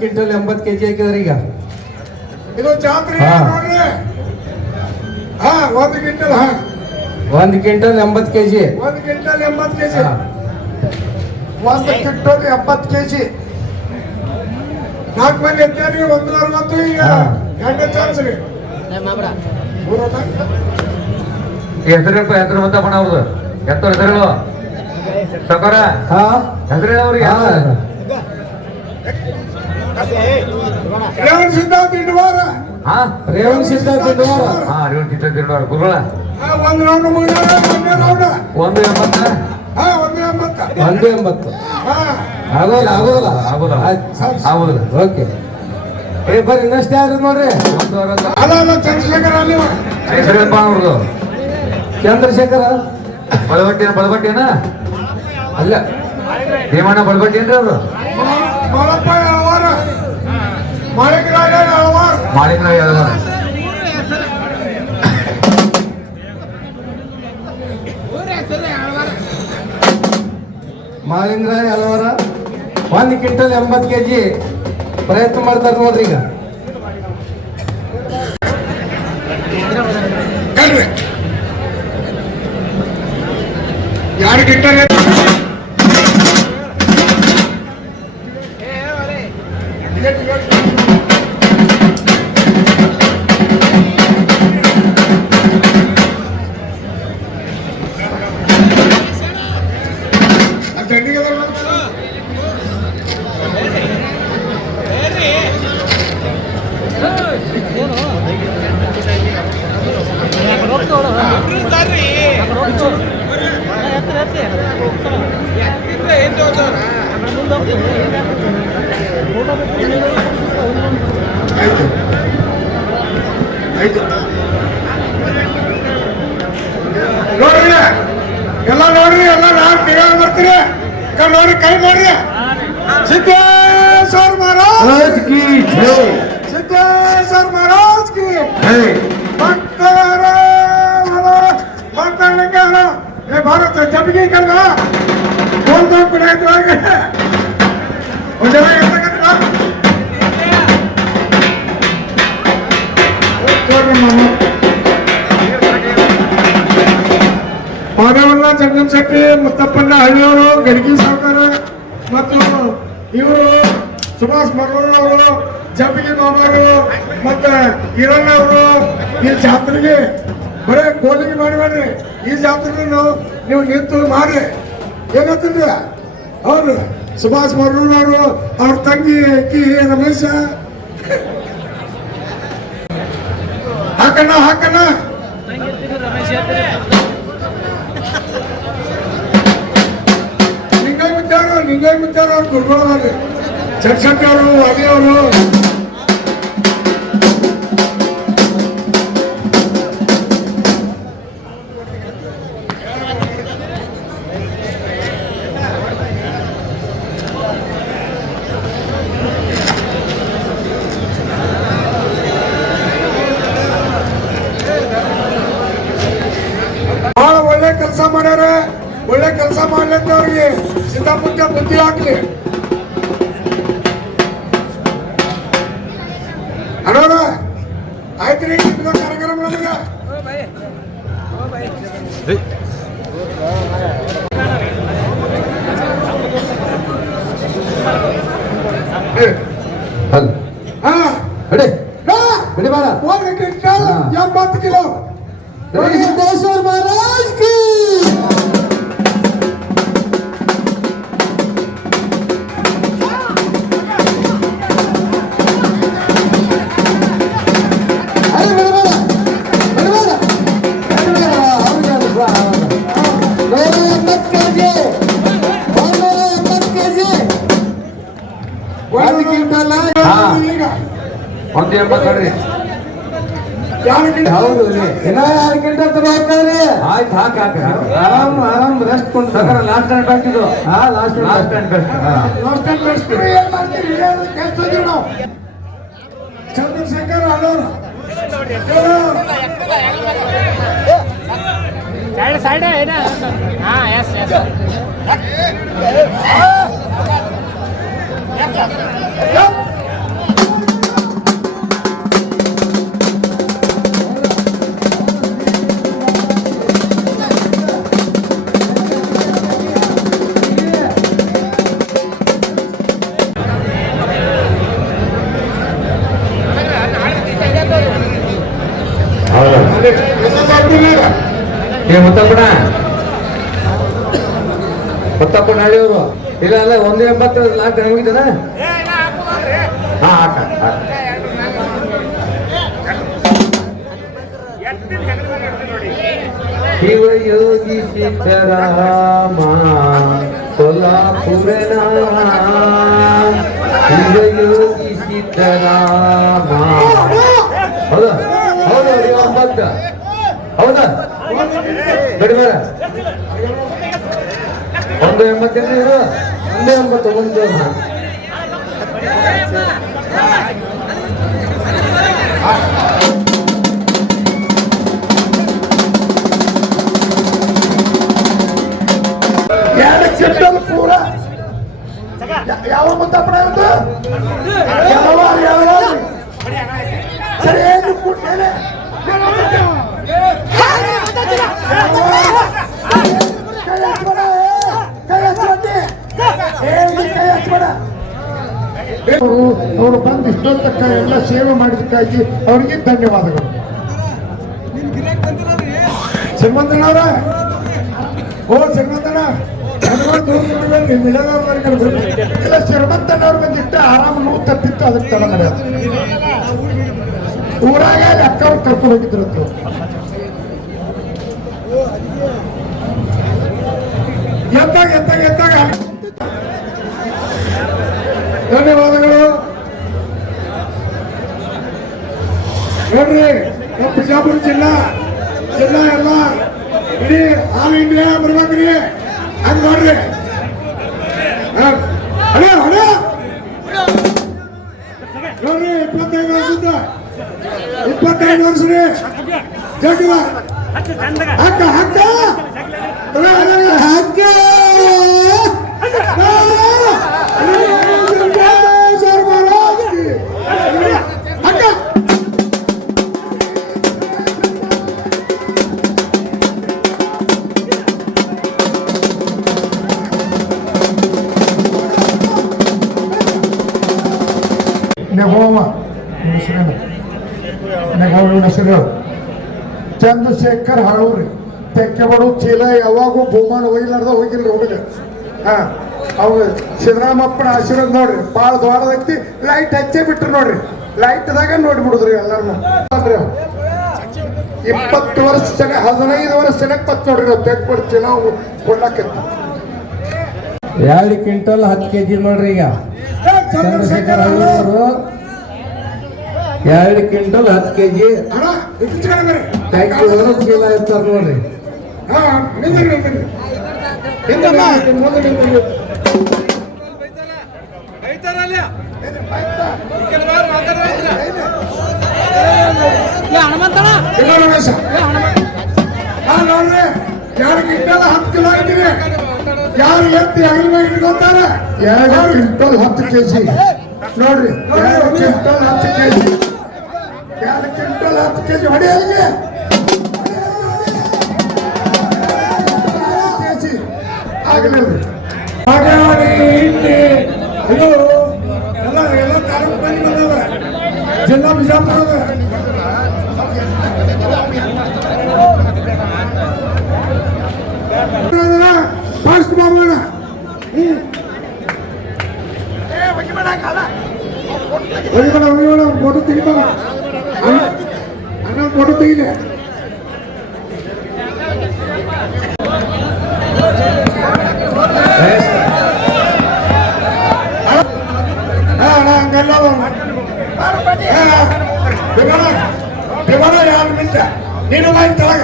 ಕ್ವಿಂಟಲ್ 80 ಕೆಜಿ ಹಾಕಿದ್ರಿ ಈಗ ಇದು ಜಾತ್ರೆ ನೋಡ್ರಿ 1 quintal 1 quintal 80 KG 1 quintal 80 KG 1 quintal 70 KG 4 ಮಂದಿ ಎತ್ತಾರಿ 160 ಈಗ 2 ಚಾನ್ಸ್ ರೀ ಹೆಸರು ಬಂತ ಬಣ ಅವ್ರದ್ದು ಹೆಸರು ಸಕರ ಹೆಸರು ಅವ್ರಿಗೆ ರೇವಣ ಸಿದ್ಧಾಂತ ಇಂಡವಾರ ರೇವಣ ಸಿದ್ಧಾಂತ ಇಂಡವಾರ ಗುರುಗಳ ಒಂದು ರೌಂಡ್ ಮುಗಿದ ಒಂದೇ ರೌಂಡ್ 180. ಹಾ 180. 180. ಹಾ ಆಗೋದಿಲ್ಲ. ಆಗೋದಿಲ್ಲ. ಓಕೆ. ಬರ್ರಿ ಇನ್ನಷ್ಟು ಯಾರು ನೋಡ್ರಿ. ಅಲ್ಲ ಚಂದ್ರಶೇಖರ್ ಅಲ್ಲಿ ಅವ್ರದ್ದು ಚಂದ್ರಶೇಖರ ಬಳಬಟ್ಟಿನ ಅಲ್ಲ ಭೀಮಣ್ಣ ಬಳಬಟ್ಟಿ ಏನ್ರಿ ಅವರು ಮಲಪ್ಪ ಹಲವಾರು ಮಾಳಿಕರಾಯ ಹಲವಾರು ಮಾಳಿಕರಾಯ ಮಾಳಿಂಗರಾಯ ಹಲವಾರ 1 ಕ್ವಿಂಟಲ್ 80 kg ಪ್ರಯತ್ನ ಮಾಡ್ತಾರೆ ನೋಡ್ರಿ ಈಗ ಕಲ್ರಿ 2 ಕ್ವಿಂಟಲ್ ನೋಡ್ರಿ ಎಲ್ಲ ನಾನ್ ಕೈಯಾಗ ಬರ್ತೀರಿ ನೋಡ್ರಿ ಕೈ ಮಾಡ್ರಿ ಸಿದ್ದೇಶ್ವರ ಮಹಾರಾಜ್ ಕಿ ಜೈ ಸಿದ್ದೇಶ್ವರ ಮಹಾರಾಜ್ ಕಿ ಭಕ್ತರ ಏ ಭಾರತ ಜಪಿಗೆ ಕಲ್ಗ ಒಂದು ಕೂಡ ಮಾಧವಣ್ಣ ಜಗನ್ಶೆಟ್ಟಿ ಮುತ್ತಪ್ಪಣ್ಣ ಹಳ್ಳಿಯವರು ಗಡಿಗೆ ಸಾವುಕಾರ ಮತ್ತು ಇವರು ಸುಭಾಷ್ ಮರವರು ಜಂಪಿಗೆ ಮಾಮರು ಮತ್ತೆ ಈರಣ್ಣ ಅವರು ಈ ಜಾತ್ರೆಗೆ ಬರೇ ಕೋಲಿಗೆ ಮಾಡಬೇಡ್ರಿ ಈ ಜಾತ್ರೆಗೆ ನೀವು ನಿಂತು ಮಾಡ್ರಿ ಏನಂತೀರಿ ಅವ್ರು ಸುಭಾಷ್ ಮರೂರವರು ಅವ್ರ ತಂಗಿ ಅಕ್ಕಿ ರಮೇಶ ಹಾಕಣ್ಣ ನಿಂಗೈ ಮುತ್ತಾರ ಅವ್ರು ಗುರುಗಳವ್ರಿ ಚಟ್ಶೆಟ್ಟಿ ಅವರು ಅಡಿಯವರು ಬಹಳ ಒಳ್ಳೆ ಕೆಲಸ ಮಾಡ್ಯಾರ ಒಳ್ಳೆ ಕೆಲಸ ಮಾಡ್ಲಿಕ್ಕೆ ಅವ್ರಿಗೆ ಸಿದ್ದಾಪುರಕ್ಕೆ ಬುದ್ಧಿ ಹಾಕ್ಲಿ ಅಣ್ಣ ಆಯ್ತು ರೀ ಕಾರ್ಯಕ್ರಮ ನಮ್ಗೆ ಹಾ ಅಡೆ ಬಿಡಿ ಬಾರ 1 ಕ್ವಿಂಟಲ್ 80 ಕಿಲೋ ಸಿದ್ದೇಶ್ವರ ಮಹಾರಾಜ್ ಕಿ ಒಂದು 80 ನೋಡ್ರಿ ಹೌದು ಇನ್ನ 2 ಕ್ವಿಂಟಲ್ ತಗೋತಾರೆ ಆಯ್ತು ಹಾಕಿ ಆರಾಮ್ ರೆಸ್ಟ್ ಕೊಂಡು ಲಾಸ್ಟ್ ಟೈಮ್ ಬೆಸ್ಟ್ ಇದು ಲಾಸ್ಟ್ ಟೈಮ್ ಬೆಸ್ಟ್ ಚಂದ್ರಶೇಖರ್ ಅಲ್ಲೋರು ಸೈಡ್ ಏನ ಹಾ ಎಸ್ ಮುತ್ತಪ್ಪನ ಹಳ್ಳಿಯವರು ಇಲ್ಲ 180 ಲಾಕ್ ಮುಗಿದನ ಹಾ ಹಾಕ ಶಿವಯೋಗಿ ಸಿದ್ದರಾಮ ಕೊಲ್ಲಾಪುರನ ಶಿವಯೋಗಿ ಸಿದ್ದರಾಮ. ಹೌದಾ ಹೌದಾ ಒಂಬತ್ತ ಹೌದಾ ಕಡಿಮೆ 180 ಇರು 180 ಎರಡು ಕ್ವಿಂಟಲ್ ಪೂರ ಯಾವ ಮುತ್ತಪ್ಪಣ ಇವತ್ತು ಸರಿ ಏನು ಕೊಟ್ಟೇನೆ ಅವರು ಬಂದು ಇಷ್ಟೊತ್ತಕ್ಕ ಎಲ್ಲ ಸೇವೆ ಮಾಡಿದ್ದಕ್ಕಾಗಿ ಅವರಿಗೆ ಧನ್ಯವಾದಗಳು. ಶ್ರೀಮಂತನವ್ರ ಓ ಶ್ರೀಮಂತನ ಇಲ್ಲ ಶ್ರೀಮಂತನವ್ರು ಬಂದಿಟ್ಟು ಆರಾಮ ನೋವು ತಪ್ಪಿತ್ತು ಅದಕ್ಕೆ ತಡ ನಡೆಯೋದು. ಊರಾಗ ಅಕ್ಕವ್ರು ಕರ್ಕೊಂಡು ಹೋಗಿದ್ರು. ಎತ್ತಾಗ ಧನ್ಯವಾದಗಳು. ನೋಡ್ರಿ ನಮ್ಮ ಬಿಜಾಪುರ ಜಿಲ್ಲಾ ಎಲ್ಲ ಇಡೀ ಆಲ್ ಇಂಡಿಯಾ ಬರ್ಬೇಕ್ರಿ. ಹಂಗ ನೋಡ್ರಿ ನೋಡ್ರಿ 25 ವರ್ಷ ರೀ ಜಗ್ಗ ಹಕ್ಕ ಹಕ್ಕ ಹಕ್ಕ ಹೆಸರು ಚಂದ್ರಶೇಖರ್ ಹಳೂರಿ ತೆಕ್ಕೆಬಡು ಚೀಲ ಯಾವಾಗೂ ಬಹುಮಾನ ಒಯ್ಲಾರ್ದ ಹೋಗಿಲ್ರಿ ಹುಡುಗ. ಹಾ ಅವ್ ಸಿದ್ದರಾಮಪ್ಪನ ಆಶೀರ್ವಾದ ನೋಡ್ರಿ ಭಾಳ ದೊಡ್ಡದೈತಿ. ಲೈಟ್ ಹಚ್ಚೇ ಬಿಟ್ರು ನೋಡ್ರಿ. ಲೈಟ್ದಾಗ ನೋಡ್ಬಿಡುದ್ರಿ ಎಲ್ಲಾರು. 20 ವರ್ಷ ಜನ 15 ವರ್ಷ ಜನಕ್ಕೆ ಬತ್ ನೋಡ್ರಿ ನಾವು ತೆಕ್ಕೆಬಡು ಚೀಲ ಕೊಡ್ಲಾಕೈತಿ. 2 ಕ್ವಿಂಟಲ್ 10 kg ನೋಡ್ರಿ. ಈಗ ಚಂದ್ರಶೇಖರ್ ಹಳೂರು 2 ಕ್ವಿಂಟಲ್ 10 kg ಚೀಲ ಇರ್ತಾರ ನೋಡ್ರಿ. ನೋಡ್ರಿ 2 ಕ್ವಿಂಟಲ್ 10 ಕಿಲೋ ಇದ್ದೀರಿ. ಯಾರು ಎತ್ತಿ ಅಗಲ ಇಟ್ಕೊತಾರ 2 ಕ್ವಿಂಟಲ್ 10 kg ನೋಡ್ರಿ. 2 ಕ್ವಿಂಟಲ್ 10 kg 2 ಕ್ವಿಂಟಲ್ 10 kg ಹೊಡಿ ಅಲ್ಲಿಗೆ ಆಗಲಿಲ್ಲ. ಇದು ಎಲ್ಲ ತಾಲೂಕು ಬಂದು ಬಂದದ ಜಿಲ್ಲಾ ಬಿಜಾಪುರದ ಫಾಸ್ಟ್ ಮಾಡೋಣ. ಫೋಟೋ ತೆಗಿತಾರ ಅಣ್ಣ ಫೋಟೋ ತೆಗಿಲೆ. ಹಂಗಲ್ಲ 2 ಮಿನಿಟ್ ನೀನು ಬಾಯಿ ತೆಳಗ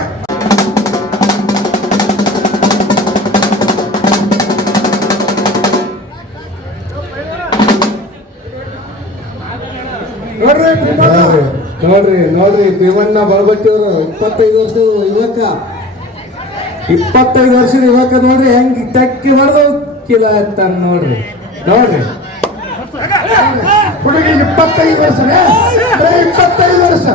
ನೋಡ್ರಿ ಭೀಮಣ್ಣ ಬರಬಟ್ಟಿಯವರು 25 ವರ್ಷದ ಯುವಕ ನೋಡ್ರಿ ಹೆಂಗ್ ಟಕ್ಕಿ ಹೊಡೆದು ಕಿಲ ಅಂತ ನೋಡ್ರಿ ಹುಡುಗಿ 25 ವರ್ಷ 25 ವರ್ಷ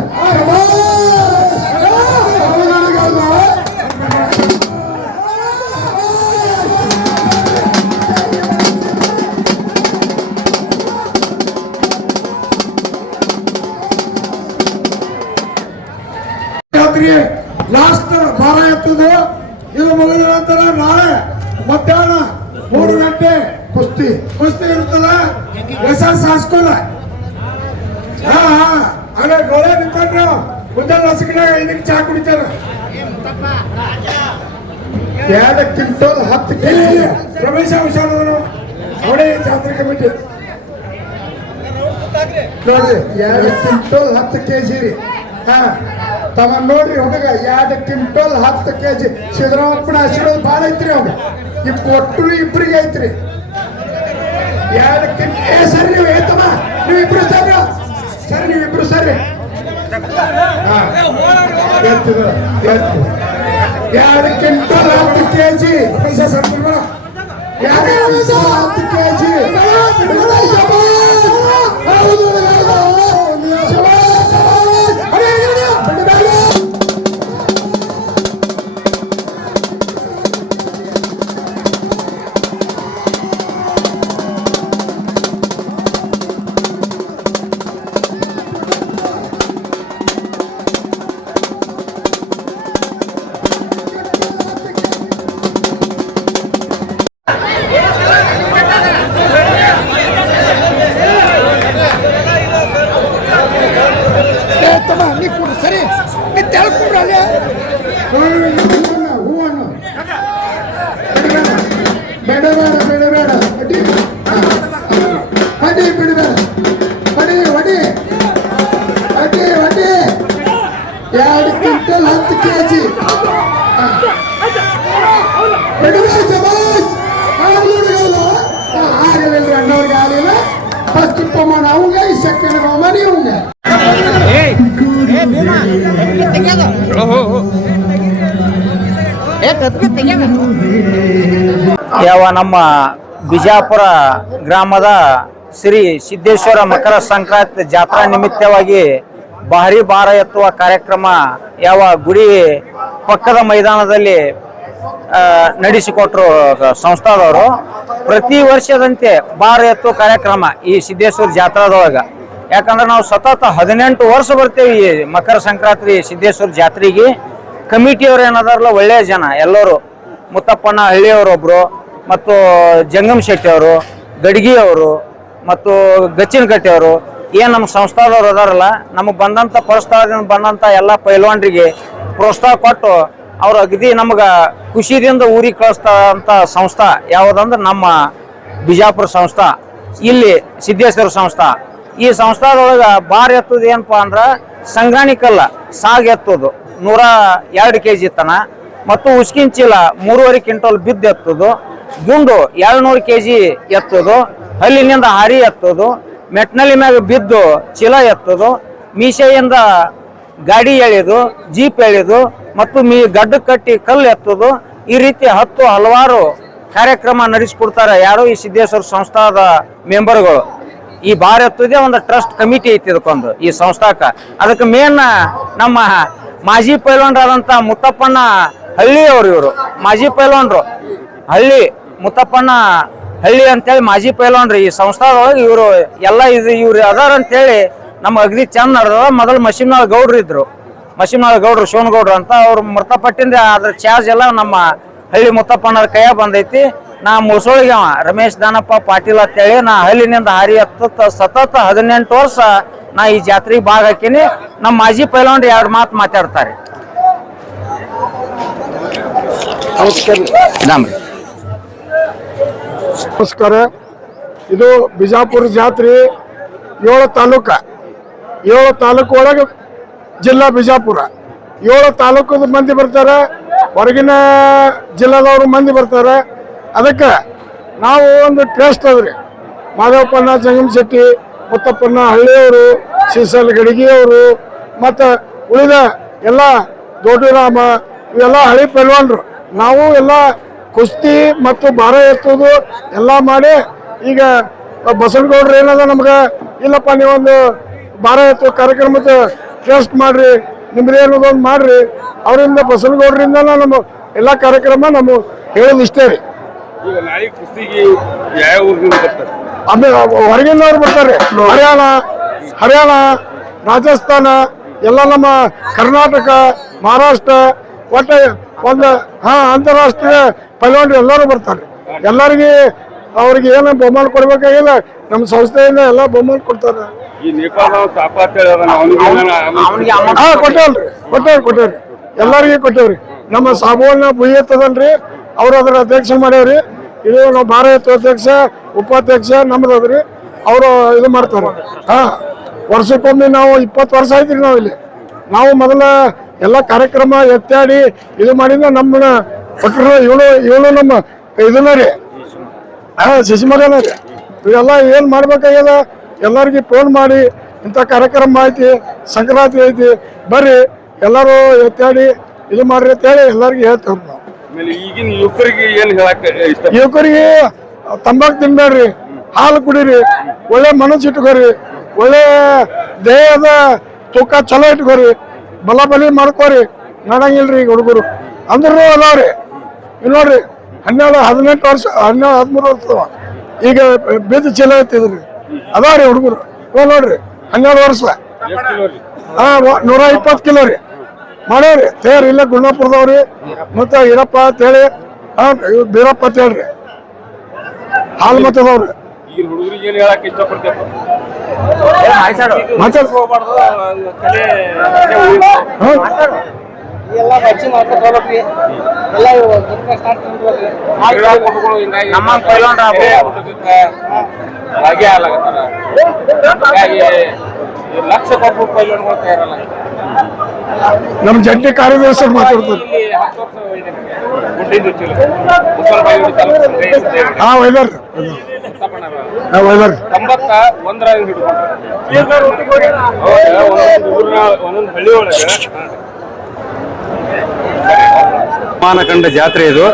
ಲಾಸ್ಟ್ ಭಾರ ಎತ್ತದು. ಇದು ಮುಗಿದ ನಂತರ ನಾಳೆ ಮಧ್ಯಾಹ್ನ 3 ಗಂಟೆ ಕುಸ್ತಿ ಇರುತ್ತದ. ಎಸ್ಎಸ್ ಹಾಸ್ಕೂಲ್ ಅಲ್ಲೇ ಗೋಳೆ ನಿಂತ್ಕೊಂಡ್ರು ಮುಂಜಾನೆ ಹಸಿಕನಾಗ 5ಕ್ಕೆ ಚಾ ಕುಡಿತಾರ. 2 ಕ್ವಿಂಟಲ್ 10 ಕೆಜಿ ರಮೇಶ ಅಂಶಾನವನು ಅವಳೇ ಜಾತ್ರೆ ಕಮಿಟಿ ನೋಡ್ರಿ 2 ಕ್ವಿಂಟಲ್ 10 ಕೆಜಿ ರೀ ಹಾ ತಮ್ಮ ನೋಡ್ರಿ ಹುಡುಗ 2 ಕ್ವಿಂಟಲ್ 10 ಕೆಜಿ ಸಿದ್ದರಾಮಪ್ಪನ ಆಶೀರ್ವಾದ ಭಾಳ ಐತ್ರಿ ಅವಾಗ ಈ ಕೊಟ್ಟರು ಇಬ್ಬರಿಗೆ ಐತ್ರಿ 2 ಕ್ವಿಂಟಲ್ ಸರಿ ನೀವು ಏತಮ್ಮ ನೀವು ಇಬ್ರು ಸರಿ ನೀವು ಇಬ್ರು ಸರಿ ಹಾ 2 ಕ್ವಿಂಟಲ್ 10 ಕೆಜಿ ಪೈಸಾ ಸರ್ಪುರ 2 ಕ್ವಿಂಟಲ್ 10 ಕೆಜಿ ಸರಿ ತೆಳ್ಕೊಂಡ್ರ ಅಲ್ಲಿ ಹೂವನ್ನು ಬೇಡ ಅಡ್ಡಿ ಬಿಡಬೇಡ ಹೊಡಿ 2 ಕ್ವಿಂಟಲ್ 10 ಕೆಜಿ ಆಗಲಿಲ್ಲ ಅಣ್ಣವ್ರಿಗೆ ಆಗಲಿಲ್ಲ ಫಸ್ಟ್ ಬಹುಮಾನ ಅವಂಗ ಈ ಸೆಕೆಂಡ್ ಬಹುಮಾನ ಇವಂಗ ಯಾವ ನಮ್ಮ ಬಿಜಾಪುರ ಗ್ರಾಮದ ಶ್ರೀ ಸಿದ್ದೇಶ್ವರ ಮಕರ ಸಂಕ್ರಾಂತಿ ಜಾತ್ರಾ ನಿಮಿತ್ತವಾಗಿ ಭಾರಿ ಭಾರ ಎತ್ತುವ ಕಾರ್ಯಕ್ರಮ ಯಾವ ಗುಡಿ ಪಕ್ಕದ ಮೈದಾನದಲ್ಲಿ ನಡೆಸಿಕೊಟ್ರು ಸಂಸ್ಥಾದವರು. ಪ್ರತಿ ವರ್ಷದಂತೆ ಭಾರ ಎತ್ತುವ ಕಾರ್ಯಕ್ರಮ ಈ ಸಿದ್ದೇಶ್ವರ ಜಾತ್ರಾದೊಳಗ. ಯಾಕಂದ್ರೆ ನಾವು ಸತತ 18 ವರ್ಷ ಬರ್ತೇವೆ ಈ ಮಕರ ಸಂಕ್ರಾಂತಿ ಸಿದ್ದೇಶ್ವರ ಜಾತ್ರೆಗೆ. ಕಮಿಟಿಯವ್ರು ಏನದಾರಲ್ಲ ಒಳ್ಳೆಯ ಜನ ಎಲ್ಲರೂ, ಮುತ್ತಪ್ಪಣ್ಣ ಹಳ್ಳಿಯವರೊಬ್ರು ಮತ್ತು ಜಂಗಮ್ ಶೆಟ್ಟಿ ಅವರು, ಗಡ್ಗಿ ಅವರು ಮತ್ತು ಗಚ್ಚಿನಕಟ್ಟೆ ಅವರು, ಏನು ನಮ್ಮ ಸಂಸ್ಥಾದವ್ರು ಅದಾರಲ್ಲ, ನಮಗೆ ಬಂದಂಥ ಪರಸ್ಥಳದಿಂದ ಬಂದಂಥ ಎಲ್ಲ ಪೈಲ್ವಾನ್ರಿಗೆ ಪ್ರೋತ್ಸಾಹ ಕೊಟ್ಟು ಅವ್ರು ಅಗದಿ ನಮ್ಗೆ ಖುಷಿದಿಂದ ಊರಿಗೆ ಕಳಿಸ್ತಂಥ ಸಂಸ್ಥಾ ಯಾವುದಂದ್ರೆ ನಮ್ಮ ಬಿಜಾಪುರ ಸಂಸ್ಥಾ, ಇಲ್ಲಿ ಸಿದ್ದೇಶ್ವರ ಸಂಸ್ಥಾ. ಈ ಸಂಸ್ಥಾದೊಳಗೆ ಭಾರ ಎತ್ತೋದು ಏನಪ್ಪ ಅಂದ್ರೆ ಸಂಗ್ರಾಣಿಕಲ್ಲ ಸಾಗ್ ಎತ್ತೋದು 102 ಕೆಜಿ ತನ ಮತ್ತು ಉಸ್ಕಿನ ಚೀಲ 3.5 ಕ್ವಿಂಟಲ್ ಬಿದ್ದು ಎತ್ತೋದು, ಗುಂಡು 200 ಕೆಜಿ ಎತ್ತೋದು, ಹಲ್ಲಿನಿಂದ ಹಾರಿ ಎತ್ತೋದು, ಮೆಟ್ನಲ್ಲಿ ಮ್ಯಾಗ ಬಿದ್ದು ಚೀಲ ಎತ್ತೋದು, ಮೀಸೆಯಿಂದ ಗಾಡಿ ಎಳೆಯೋದು, ಜೀಪ್ ಎಳೆಯೋದು ಮತ್ತು ಗಡ್ಡ ಕಟ್ಟಿ ಕಲ್ಲು ಎತ್ತೋದು. ಈ ರೀತಿ ಹಲವಾರು ಕಾರ್ಯಕ್ರಮ ನಡೆಸಿಕೊಡ್ತಾರೆ ಯಾರು ಈ ಸಿದ್ದೇಶ್ವರ ಸಂಸ್ಥಾದ ಮೆಂಬರ್ಗಳು. ಈ ಭಾರ ಎತ್ತೋದೇ ಒಂದು ಟ್ರಸ್ಟ್ ಕಮಿಟಿ ಐತಿ ಇದಕ್ಕೊಂದು ಈ ಸಂಸ್ಥಾಕ. ಅದಕ್ಕೆ ಮೇನ್ ನಮ್ಮ ಮಾಜಿ ಪೈಲ್ವಾನರಾದಂಥ ಮುತ್ತಪ್ಪಣ್ಣ ಹಳ್ಳಿಯವರು, ಇವರು ಮಾಜಿ ಪೈಲ್ವಾನರು, ಹಳ್ಳಿ ಮುತ್ತಪ್ಪಣ್ಣ ಹಳ್ಳಿ ಅಂತೇಳಿ ಮಾಜಿ ಪೈಲ್ವಾನ್ರಿ ಈ ಸಂಸ್ಥಾದೊಳಗೆ. ಇವರು ಎಲ್ಲ ಇವ್ರು ಅದಾರ ಅಂತೇಳಿ ನಮ್ಗೆ ಅಗದಿ ಚಂದ ನಡೆದ. ಮೊದಲು ಮಶಿಮ್ನಾಳ ಗೌಡ್ರು ಇದ್ರು, ಮಶಿಮ್ನಾಳ ಗೌಡ್ರು ಶಿವನಗೌಡ್ರು ಅಂತ. ಅವ್ರು ಮೃತಪಟ್ಟಿಂದ ಅದ್ರ ಚಾರ್ಜ್ ಎಲ್ಲ ನಮ್ಮ ಹಳ್ಳಿ ಮುತ್ತಪ್ಪಣ್ಣರ ಕೈಯ ಬಂದೈತಿ. ನಾ ಮುಸೋಳಿಗೆ ರಮೇಶ್ ದಾನಪ್ಪ ಪಾಟೀಲ್ ಅಂತೇಳಿ ನಾ ಹಳ್ಳಿನಿಂದ ಹಾರಿ ಹತ್ತ ಸತತ 18 ವರ್ಷ ನಾ ಈ ಜಾತ್ರೆಗೆ ಭಾಗ ಹಾಕಿನಿ. ನಮ್ಮ ಮಾಜಿ ಪೈಲ್ವಾನ್ರು 2 ಮಾತು ಮಾತಾಡ್ತಾರೆ. ನಮಸ್ಕಾರ. ಇದು ಬಿಜಾಪುರ ಜಾತ್ರೆ 7 ತಾಲೂಕು ಒಳಗೆ ಜಿಲ್ಲಾ ಬಿಜಾಪುರ. 7 ತಾಲೂಕದ ಮಂದಿ ಬರ್ತಾರೆ, ಹೊರಗಿನ ಜಿಲ್ಲಾದವರು ಮಂದಿ ಬರ್ತಾರೆ. ಅದಕ್ಕೆ ನಾವು ಒಂದು ಟ್ರಸ್ಟ್ ಅದ್ರಿ, ಮಾಧವಪ್ಪಣ್ಣ ಜಂಗಮ್ ಶೆಟ್ಟಿ, ಮುತ್ತಪ್ಪಣ್ಣ ಹಳ್ಳಿಯವರು, ಶ್ರೀಸಲ್ ಗಡಿಗೆಯವರು ಮತ್ತು ಉಳಿದ ಎಲ್ಲ ದೊಡ್ಡರಾಮ ಇವೆಲ್ಲ ಹಳಿ ಪೈಲ್ವಾನ್ರು. ನಾವು ಎಲ್ಲ ಕುಸ್ತಿ ಮತ್ತು ಭಾರ ಎತ್ತುವುದು ಎಲ್ಲ ಮಾಡಿ ಈಗ ಬಸವನಗೌಡ್ರು ಏನದ ನಮ್ಗೆ, ಇಲ್ಲಪ್ಪ ನೀವೊಂದು ಭಾರ ಎತ್ತುವ ಕಾರ್ಯಕ್ರಮದ ಟ್ರಸ್ಟ್ ಮಾಡ್ರಿ, ನಿಮ್ದು ಏನದೊಂದು ಮಾಡ್ರಿ. ಅವರಿಂದ ಬಸವನಗೌಡರಿಂದ ನಮ್ಮ ಎಲ್ಲ ಕಾರ್ಯಕ್ರಮ ನಮ್ಮ ಹೇಳೋದು ಇಷ್ಟೇ ರೀ. ಈಗ ನಾಳೆ ಕುಸ್ತಿಗೆ ಯಾವ ಊರಿನಿಂದ ಬರ್ತಾರೆ? ಆಮೇಲೆ ಹೊರಗಿನವ್ರು ಬರ್ತಾರೆ, ಹರಿಯಾಣ, ರಾಜಸ್ಥಾನ ಎಲ್ಲ, ನಮ್ಮ ಕರ್ನಾಟಕ, ಮಹಾರಾಷ್ಟ್ರ, ಒಟ್ಟು ಒಂದು ಅಂತಾರಾಷ್ಟ್ರೀಯ ಪೈಲ್ವಾನ್ರು ಎಲ್ಲರೂ ಬರ್ತಾರೆ. ಎಲ್ಲರಿಗೆ ಅವ್ರಿಗೆ ಏನು ಬಹುಮಾನ ಕೊಡ್ಬೇಕಾಗಿಲ್ಲ, ನಮ್ಮ ಸಂಸ್ಥೆಯಿಂದ ಎಲ್ಲ ಬಹುಮಾನ ಕೊಡ್ತಾರೆ. ಈ ನೇಪಾಳ ಕೊಟ್ಟೇವ್ರಿ, ಎಲ್ಲರಿಗೆ ಕೊಟ್ಟೇವ್ರಿ. ನಮ್ಮ ಸಾಬುವನ್ನ ಬುಯ್ಯತ್ತದಲ್ರಿ ಅವ್ರು ಅದ್ರ ಅಧ್ಯಕ್ಷ ಮಾಡ್ಯಾವ್ರಿ. ಇದು ನಾವು ಭಾರತ ಅಧ್ಯಕ್ಷ ಉಪಾಧ್ಯಕ್ಷ ನಮ್ದದ್ರಿ. ಅವರು ಇದು ಮಾಡ್ತಾರೆ. ವರ್ಷಕ್ಕೊಮ್ಮೆ ನಾವು 20 ವರ್ಷ ಆಯ್ತ್ರಿ ನಾವು ಇಲ್ಲಿ. ನಾವು ಮೊದಲ ಎಲ್ಲ ಕಾರ್ಯಕ್ರಮ ಎತ್ತಾಡಿ ಇದು ಮಾಡಿದ್ರೆ ನಮ್ಮನ್ನ ಕೊಟ್ಟರು. ಇವಳು ನಮ್ಮ ಇದನ್ನ ರೀ ಶಶಿಮಗನ ರೀ. ಇವೆಲ್ಲ ಏನು ಮಾಡ್ಬೇಕಾಗ್ಯದ ಎಲ್ಲರಿಗೆ ಫೋನ್ ಮಾಡಿ ಇಂಥ ಕಾರ್ಯಕ್ರಮ ಐತಿ, ಸಂಕ್ರಾಂತಿ ಐತಿ, ಬರ್ರಿ ಎಲ್ಲರೂ ಎತ್ತಾಡಿ ಇದು ಮಾಡ್ರಿ ಅಂತ ಹೇಳಿ ಎಲ್ಲರಿಗೆ ಹೇಳ್ತೇವೆ ನಾವು. ಈಗಿನ ಯುವಕರಿಗೆ ಏನು ಹೇಳಕ್ಕೆ ಇಷ್ಟ? ಯುವಕರಿಗೆ ತಂಬಾಕು ತಿನ್ಬೇಡ್ರಿ, ಹಾಲು ಕುಡೀರಿ, ಒಳ್ಳೆ ಮನಸ್ಸು ಇಟ್ಕೋರಿ, ಒಳ್ಳೆ ದೇಹದ ತೂಕ ಚಲೋ ಇಟ್ಕೋರಿ, ಬಲ ಬಲಿ ಮಾಡ್ಕೋರಿ. ನಡಂಗಿಲ್ರಿ ಈಗ ಹುಡುಗರು ಅಂದ್ರೂ ಅದಾವ್ರಿ. ಈಗ ನೋಡ್ರಿ 18 ವರ್ಷ 13 ವರ್ಷ ಈಗ ಬೀದಿ ಚೀಲ ಎತ್ತಿದ್ರಿ ಅದಾವ್ರಿ ಹುಡುಗರು. ನೋಡ್ರಿ 12 ವರ್ಷ 120 ಕಿಲೋ ರೀ ಮಾಡ್ಯಾವ್ರಿ. ತೇರ್ ಇಲ್ಲ ಗುಣಪುರದವ್ರಿ ಮತ್ತೆ ಈರಪ್ಪ ಅಂತೇಳಿ ಬೀರಪ್ಪ ಅಂತ ಹೇಳ್ರಿ ಹಾಲು ಮತ್ತದವ್ರಿ. ಈಗಿನ ಹುಡುಗರಿಗೆ ಏನು ಹೇಳಕ್ಕೆ ಇಷ್ಟಪಡ್ತೇವೆ? ಎಲ್ಲ ಹೆಚ್ಚಿನ ಮಾಡ್ಕೊಂಡು ಹೋಗ್ಬೇಕ್ರಿ. ಎಲ್ಲ ಸ್ಟಾರ್ಟ್ ಮಾಡ್ಬೇಕ್ರಿ. ನಮ್ಮ ಪೈಲವಾನ್ರ ಹಾಗೆ ಆಗ್ಲಾಗತ್ತಾರ. ಲಕ್ಷ ಕೊಟ್ಟು ಪೈಲವಾನ್ಗಳು ತಯಾರಲ್ಲ. ನಮ್ಮ ಜಂಟಿ ಕಾರ್ಯದರ್ಶಿ ಮಾತಾಡ್ತಾರೆ. ಒಯ್ದಾರ 91 ಒಂದೊಂದು ಹಳ್ಳಿ ಒಳಗೆ ಮಾನಕಂಡ ಜಾತ್ರೆ ಇದು.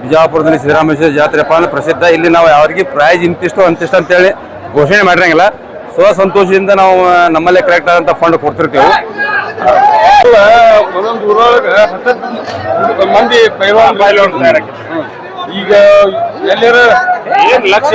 ಬಿಜಾಪುರದಲ್ಲಿ ಸಿದ್ದರಾಮೇಶ್ವರ ಜಾತ್ರೆಪ್ಪ ಅಂದ್ರೆ ಪ್ರಸಿದ್ಧ. ಇಲ್ಲಿ ನಾವು ಯಾವ್ರಿಗೆ ಪ್ರೈಸ್ ಇಂತಿಷ್ಟು ಅಂತಿಷ್ಟು ಅಂತೇಳಿ ಘೋಷಣೆ ಮಾಡಿರಂಗಿಲ್ಲ. ಸಂತೋಷದಿಂದ ನಾವು ನಮ್ಮಲ್ಲೇ ಕರೆಕ್ಟ್ ಆದಂಥ ಫಂಡ್ ಕೊಡ್ತಿರ್ತೇವೆ. ಒಂದೊಂದು ಊರೊಳಗೆ 10 ಮಂದಿ ಪೈಲ್ವಾನ್ ಈಗ ಎಲ್ಲರ 1 ಲಕ್ಷ